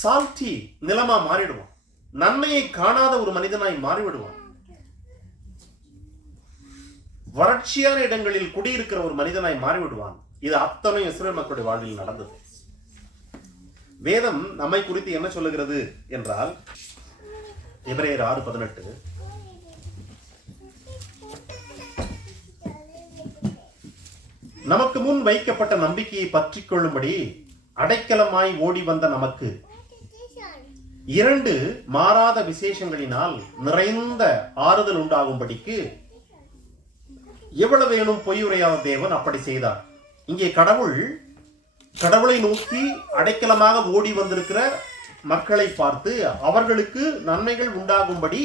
சால்டி நிலமா மாறிடுவான், நன்மையை காணாத ஒரு மனிதனாய் மாறிவிடுவான், வறட்சியான இடங்களில் குடியிருக்கிற ஒரு மனிதனாய் மாறிவிடுவான். இது அத்தனை இஸ்ரவேல் மக்களுடைய வாழ்வில் நடந்தது. வேதம் நம்மை குறித்து என்ன சொல்லுகிறது என்றால், எபிரேயர் 6:18, நமக்கு முன் வைக்கப்பட்ட நம்பிக்கையை பற்றிக் கொள்ளும்படி அடைக்கலமாய் ஓடி வந்த நமக்கு 2 மாறாத விசேஷங்களினால் நிறைந்த ஆறுதல் உண்டாகும்படிக்கு எவ்வளவு வேணும் பொய்யுரையாத தேவன் அப்படி செய்தார். இங்கே கடவுளை நோக்கி அடைக்கலமாக ஓடி வந்திருக்கிற மக்களை பார்த்து அவர்களுக்கு நன்மைகள் உண்டாகும்படி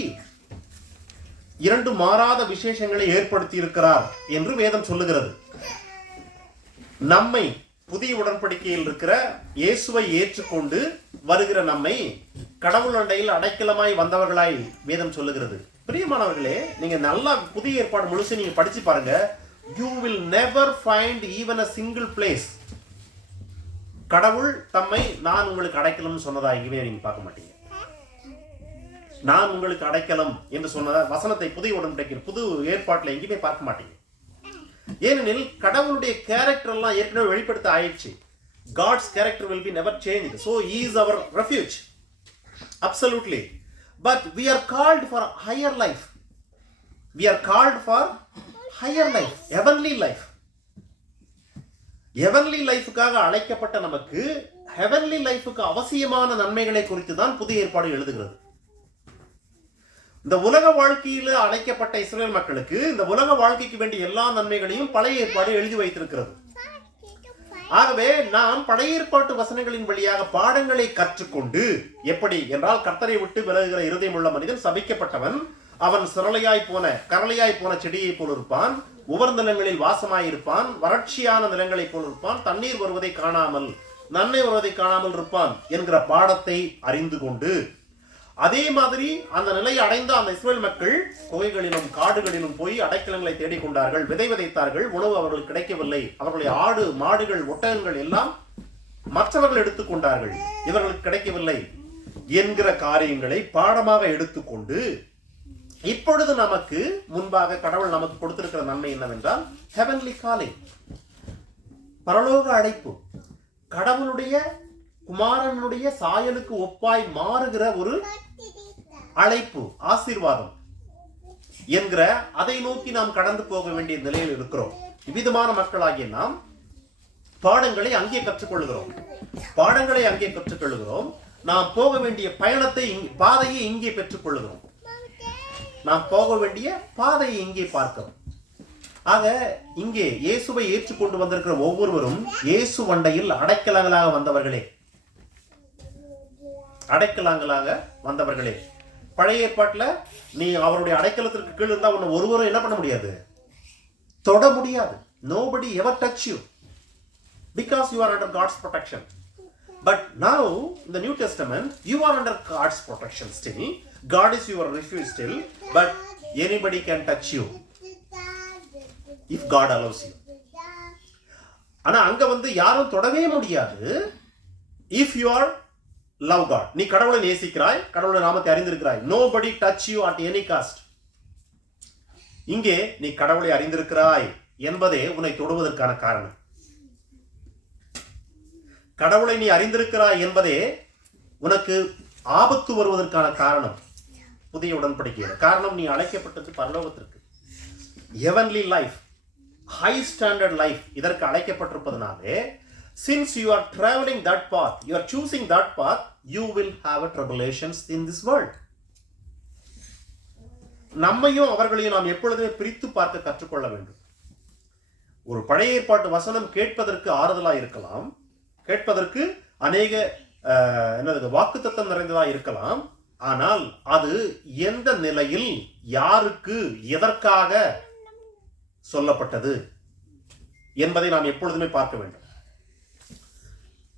2 மாறாத விசேஷங்களை ஏற்படுத்தி இருக்கிறார் என்று வேதம் சொல்லுகிறது. நம்மை புதிய உடன்படிக்கையில் இருக்கிற இயேசுவை ஏற்றுக்கொண்டு வருகிற நம்மை கடவுள் அண்டையில் அடைக்கலமாய் வந்தவர்களாய் வேதம் சொல்லுகிறது. பிரியமானவர்களே, நீங்க நல்லா புதிய ஏற்பாடு முழுசு நீங்க படிச்சு பாருங்க. You will never find even a single place கடவுள் தம்மை நான் உங்களுக்கு அடைக்கலம் சொன்னதா எங்கேயுமே நீங்க பார்க்க மாட்டீங்க. நான் உங்களுக்கு அடைக்கலம் என்று சொன்னதா வசனத்தை புதிய உடன்படிக்கையில் புது ஏற்பாட்டில் எங்கேயுமே பார்க்க மாட்டீங்க. ஏனெனில் கடவுளுடைய கேரக்டர் எல்லாம் ஏற்கனவே வெளிப்படுத்த ஆயிடுச்சு. God's character will be never changed. So he is our refuge. Absolutely. But we are called for higher life. We are called for higher life, heavenly life. heavenly லைஃப்காக அழைக்கப்பட்ட நமக்கு heavenly லைஃப்க்கு அவசியமான நன்மைகளை குறித்து தான் புதிய ஏற்பாடு எழுதுகிறது. இந்த உலக வாழ்க்கையில அழைக்கப்பட்ட இஸ்ரவேல் மக்களுக்கு இந்த உலக வாழ்க்கைக்கு வேண்டிய எல்லா நன்மைகளையும் பழைய ஏற்பாடு எழுதி வைத்திருக்கிறது. ஆகவே நாம் பழைய ஏற்பாட்டு வசனங்களின் வழியாக பாடங்களை கற்றுக்கொண்டு, எப்படி என்றால் கர்த்தரை விட்டு விலகுகிற இருதயம் உள்ள மனிதன் சபிக்கப்பட்டவன், அவன் கரளையாய் போன செடியை போல் இருப்பான், உவர் நிலங்களில் வாசமாயிருப்பான், வறட்சியான நிலங்களை போல் இருப்பான், தண்ணீர் வருவதை காணாமல் நன்மை வருவதை காணாமல் இருப்பான் என்கிற பாடத்தை அறிந்து கொண்டு, அதே மாதிரி அந்த நிலையை அடைந்த அந்த இஸ்ரவேல் மக்கள் குகைகளிலும் காடுகளிலும் போய் அடைக்கலங்களை தேடிக்கொண்டார்கள், விதை விதைத்தார்கள், உணவு அவர்களுக்கு கிடைக்கவில்லை, அவர்களுடைய ஆடு மாடுகள் ஒட்டகங்கள் எல்லாம் மற்றவர்கள் எடுத்துக்கொண்டார்கள், இவர்களுக்கு கிடைக்கவில்லை என்கிற காரியங்களை பாடமாக எடுத்துக்கொண்டு, இப்பொழுது நமக்கு முன்பாக கடவுள் நமக்கு கொடுத்திருக்கிற நன்மை என்னவென்றால் ஹெவன்லி காலிங், பரலோக அழைப்பு, கடவுளுடைய குமாரனுடைய சாயலுக்கு ஒப்பாய் மாறுகிற ஒரு அழைப்பு, ஆசீர்வாதம் என்கிற அதை நோக்கி நாம் கடந்து போக வேண்டிய நிலையில் இருக்கிறோம். விதமான மக்களாகிய நாம் பாடங்களை அங்கே கற்றுக்கொள்கிறோம். நாம் போக வேண்டிய பாதையை இங்கே பெற்றுக்கொள்கிறோம். நாம் போக வேண்டிய பாதையை இங்கே பார்க்கிறோம். ஆக இங்கே இயேசுவை ஏற்றுக்கொண்டு வந்திருக்கிற ஒவ்வொருவரும் இயேசு வண்டையில் அடைக்கலங்களாக வந்தவர்களே. பழைய ஏற்பாட்டுல நீ அவருடைய அடைக்கலத்திற்கு கீழ் இருந்தா உன்னை ஒருவரும் என்ன பண்ண முடியாது, தொட முடியாது. Nobody ever touch you because you are under God's protection. But now in the New Testament you are under God's protection still. God is your refuge still, but anybody can touch you if God allows you. ஆனா அங்க யாரும் தொடவே முடியாது. If you are love God, நீ கடவுளை நேசிக்கிறாய், கடவுளுடைய நாமத்தை அறிந்திருக்கிறாய், nobody touch you at any cost. இங்கே நீ கடவுளை அறிந்திருக்கிறாய் என்பதே உன்னை தொடுவதற்கான காரணம். கடவுளை நீ அறிந்திருக்கிறாய் என்பதே உனக்கு ஆபத்து வருவதற்கான காரணம். புதிய உடன்படிக்கையில் காரணம், நீ அழைக்கப்பட்டது பரலோகத்திற்கு, heavenly life, high standard life, இதற்கு அழைக்கப்பட்டிருப்பதனாலே since you are traveling that path, you are choosing that path, you will have a tribulations in this world. நம்மையும் அவர்களையும் நாம் எப்பொழுதுமே பிரித்து பார்க்க கற்றுக்கொள்ள வேண்டும். ஒரு பழைய ஏற்பாட்டு வசனம் கேட்பதற்கு ஆறுதலா இருக்கலாம், கேட்பதற்கு அநேக வாக்குத்தத்தம் நிறைந்ததா இருக்கலாம். ஆனால் அது எந்த நிலையில், யாருக்கு, எதற்காக சொல்லப்பட்டது என்பதை நாம் எப்பொழுதுமே பார்க்க வேண்டும்.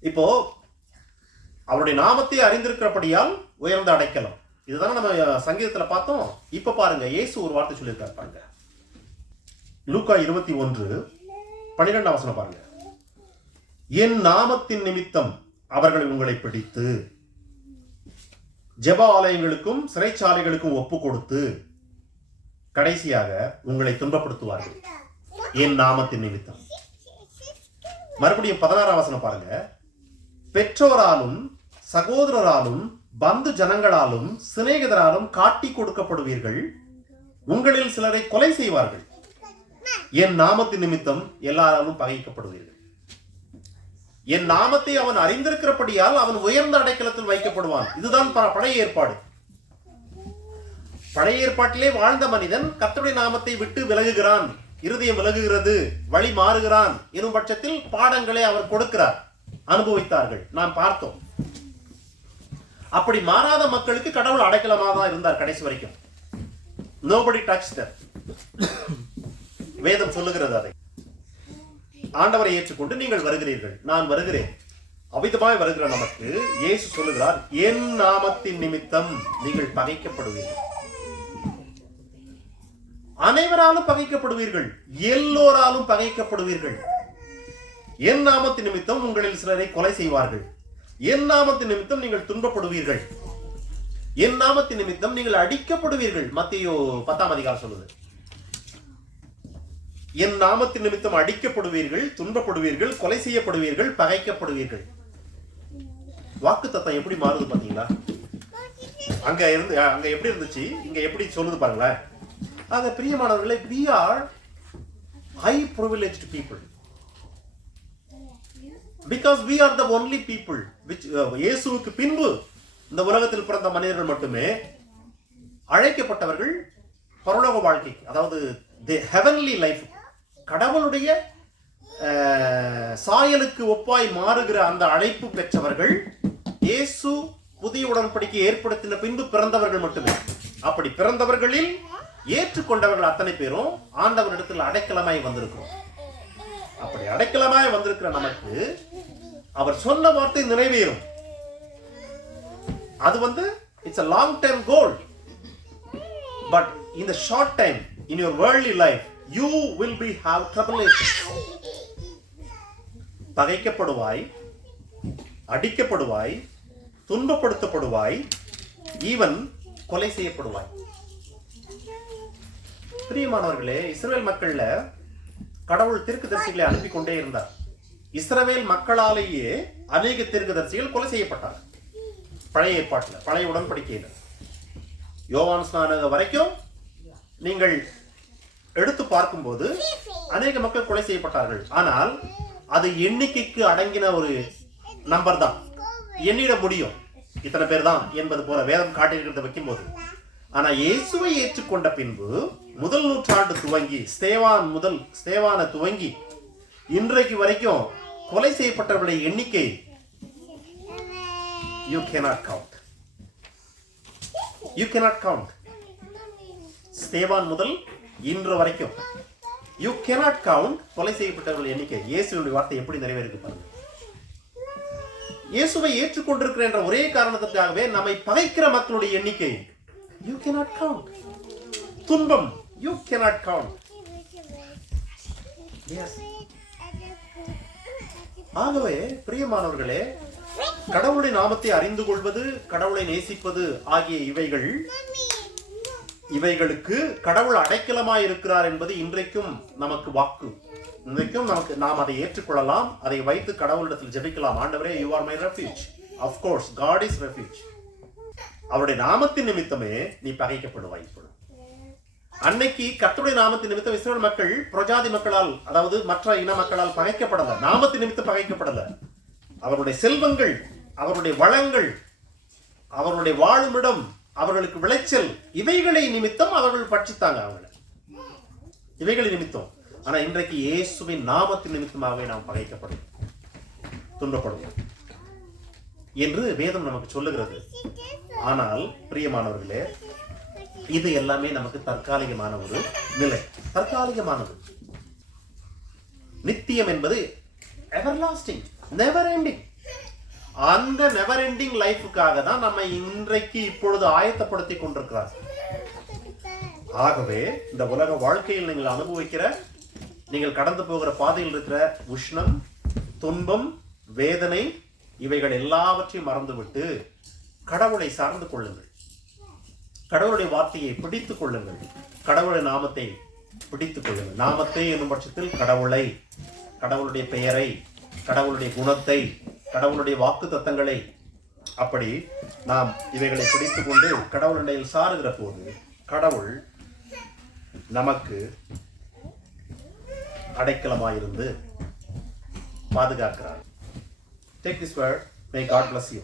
இப்போ அவருடைய நாமத்தை அறிந்திருக்கிறபடியால் உயர்ந்த அடைக்கலம், இதுதான் நம்ம சங்கீதத்துல பார்த்தோம். இப்ப பாருங்க, இயேசு ஒரு வார்த்தை சொல்லியிருக்காரு பாருங்க. லூக்கா 21:12 பாருங்க. என் நாமத்தின் நிமித்தம் அவர்கள் உங்களை பிடித்து ஜெப ஆலயங்களுக்கும் சிறைச்சாலைகளுக்கும் ஒப்பு கொடுத்து கடைசியாக உங்களை துன்பப்படுத்துவார்கள் என் நாமத்தின் நிமித்தம். மறுபடியும் 16 பாருங்க. பெற்றோராலும் சகோதரராலும் பந்து ஜனங்களாலும் சிநேகிதராலும் காட்டி கொடுக்கப்படுவீர்கள், உங்களில் சிலரை கொலை செய்வார்கள், என் நாமத்தின் நிமித்தம் எல்லாராலும் பகைக்கப்படுவீர்கள். என் நாமத்தை அவன் அறிந்திருக்கிறபடியால் அவன் உயர்ந்த அடைக்கலத்தில் வைக்கப்படுவான். இதுதான் பழைய ஏற்பாடு. பழைய ஏற்பாட்டிலே வாழ்ந்த மனிதன் கர்த்தருடைய நாமத்தை விட்டு விலகுகிறான், இருதயம் விலகுகிறது, வழி மாறுகிறான் எனும் பட்சத்தில் பாடங்களை அவர் கொடுக்கிறார், அனுபவித்தார்கள், நாம் பார்த்தோம். அப்படி மாறாத மக்களுக்கு கடவுள் அடைக்கலமாக தான் இருந்தார் கடைசி வரைக்கும். Nobody touched them. வேதம் சொல்லுகிறது அதை. ஆண்டவரை ஏற்றுக்கொண்டு நீங்கள் வருகிறீர்கள், நான் வருகிறேன், அவிதமாய் வருகிற நமக்கு இயேசு சொல்லுகிறார், என் நாமத்தின் நிமித்தம் நீங்கள் பகைக்கப்படுவீர்கள். அனைவராலும் பகைக்கப்படுவீர்கள், எல்லோராலும் பகைக்கப்படுவீர்கள். என் நாமத்தின் நிமித்தம் உங்களில் சிலரை கொலை செய்வார்கள், என் நாமத்தின் நிமித்தம் நீங்கள் துன்பப்படுவீர்கள், என் நாமத்தின் நிமித்தம் நீங்கள் அடிக்கப்படுவீர்கள். மத்தேயு 10 சொல்லுது, என் நாமத்தின் நிமித்தம் அடிக்கப்படுவீர்கள், துன்பப்படுவீர்கள், கொலை செய்யப்படுவீர்கள், பகைக்கப்படுவீர்கள். வாக்குத்தத்தம் எப்படி மாறுது பாத்தீங்களா? அங்க எப்படி இருந்துச்சு, இங்க எப்படி சொல்லுது பாருங்களேன். ஆக பிரியமானவர்களே, we are high privileged people because we are the only people which இயேசுவுக்கு பின்பு இந்த உலகத்தில் பிறந்த மனிதர்கள் மட்டுமே அழைக்கப்பட்டவர்கள் பரலோக வாழ்க்கைக்கு, அதாவது the heavenly life, கடவுளுடைய சாயலுக்கு ஒப்பாய் மாறுகிற அந்த அழைப்பு பெற்றவர்கள், இயேசு புதிய உடன்படிக்கை ஏற்படுத்தின பின்பு பிறந்தவர்கள் மட்டுமே. அப்படி பிறந்தவர்களில் ஏற்றுக்கொண்டவர்கள் அத்தனை பேரும் ஆண்டவரிடத்தில் அடைக்கலமாய் வந்திருக்கிறோம். அப்படி அடைக்கலமாய் வந்திருக்கிற நமக்கு அவர் சொன்ன வார்த்தை நிறைவேறும். அது it's a long term goal, but in the short time in your worldly life you will be have tribulations. பகைக்கப்படுவாய், அடிக்கப்படுவாய், துன்பப்படுத்தப்படுவாய், ஈவன் கொலை செய்யப்படுவாய். பிரியமானவர்களே, இஸ்ரவேல் மக்கள்ல கடவுள் தீர்க்கதரிசிகளை அனுப்பி கொண்டே இருந்தார். இஸ்ரவேல் மக்களாலேயே அநேக தீர்க்கதரிசிகள் கொலை செய்யப்பட்டார் பழைய ஏற்பாட்டுல, பழைய உடன்படிக்கையில. யோவான் ஸ்நானம் வரைக்கும் நீங்கள் எடுத்து பார்க்கும்போது அநேக மக்கள் கொலை செய்யப்பட்டார்கள். ஆனால் அது எண்ணிக்கைக்கு அடங்கின ஒரு நம்பர் தான், எண்ணிட முடியும் இத்தனை பேர் தான் என்பது போல வேதம் காட்டியிருக்கிறத வைக்கும் போது. ஆனா இயேசுவை ஏற்றுக்கொண்ட பின்பு முதல் நூற்றாண்டு துவங்கி ஸ்தேவான துவங்கி இன்றைக்கு வரைக்கும் கொலை செய்யப்பட்டவர்களுடைய எண்ணிக்கை you cannot count. ஸ்தேவான் முதல் இன்று வரைக்கும் you cannot count கொலை செய்யப்பட்டவர்கள் எண்ணிக்கை. இயேசுவின் வார்த்தை எப்படி நிறைவேறிருக்கு பாருங்க. இயேசுவை ஏற்றுக்கொண்டிருக்கிற என்ற ஒரே காரணத்திற்காகவே நம்மை பகைக்கிற மக்களுடைய எண்ணிக்கை you cannot count. துன்பம் you cannot count. Yes. ஆகவே பிரியமானவர்களே, கடவுளுடைய நாமத்தை அறிந்து கொள்வது, கடவுளை நேசிப்பது ஆகிய இவைகளுக்கு கடவுள் அடைக்கலமாய் இருக்கிறார் என்பது இன்றைக்கும் நமக்கு வாக்கு. இன்றைக்கும் நாம் அதை ஏற்றுக்கொள்ளலாம், அதை வைத்து கடவுளிடத்தில் ஜெபிக்கலாம். ஆண்டவரே, you are my refuge. Of course, God is refuge. அவருடைய நாமத்தின் நிமித்தமே நீ பகைக்கப்படுவாய். அன்னைக்கு கர்த்தருடைய நாமத்தின் நிமித்தம் இஸ்ரவேல் மக்கள் பிரஜாதி மக்களால், அதாவது மற்ற இன மக்களால் பகைக்கப்படல, நாமத்தின் நிமித்தம் பகைக்கப்படல. அவருடைய செல்வங்கள், அவருடைய வளங்கள், அவருடைய வாழுமிடம், அவர்களுக்கு விளைச்சல், இவைகளை நிமித்தம் அவர்கள் பட்சித்தாங்க அவங்களை, இவைகளை நிமித்தம். ஆனா இன்றைக்கு இயேசுவின் நாமத்தின் நிமித்தமாகவே நாம் பகைக்கப்படுவோம், துன்பப்படுவோம் என்று வேதம் நமக்கு சொல்லுகிறது. ஆனால் பிரியமானவர்களே, இது எல்லாமே நமக்கு தற்காலிகமான ஒரு நிலை, தற்காலிகமானது. நித்தியம் என்பது எவர்லாஸ்டிங், நெவர் எண்டிங். அந்த நெவர் எண்டிங் லைஃபுக்காக தான் நம்ம இன்றைக்கு இப்பொழுது ஆயத்தப்படுத்தி கொண்டிருக்கிறார். ஆகவே இந்த உலக வாழ்க்கையில் நீங்கள் அனுபவிக்கிற, நீங்கள் கடந்து போகிற பாதையில் இருக்கிற உஷ்ணம், துன்பம், வேதனை, இவைகள் எல்லாவற்றையும் மறந்துவிட்டு கடவுளை சார்ந்து கொள்ளுங்கள், கடவுளுடைய வார்த்தையை பிடித்துக் கொள்ளுங்கள், கடவுளுடைய நாமத்தை பிடித்துக் கொள்ளுங்கள். நாமத்தை என்னும் பட்சத்தில் கடவுளை, கடவுளுடைய பெயரை, கடவுளுடைய குணத்தை, கடவுளுடைய வாக்கு தத்தங்களை, அப்படி நாம் இவைகளை பிடித்துக் கொண்டு கடவுளுடைய சாருகிற போது கடவுள் நமக்கு அடைக்கலமாயிருந்து பாதுகாக்கிறார். Take this word. May God bless you.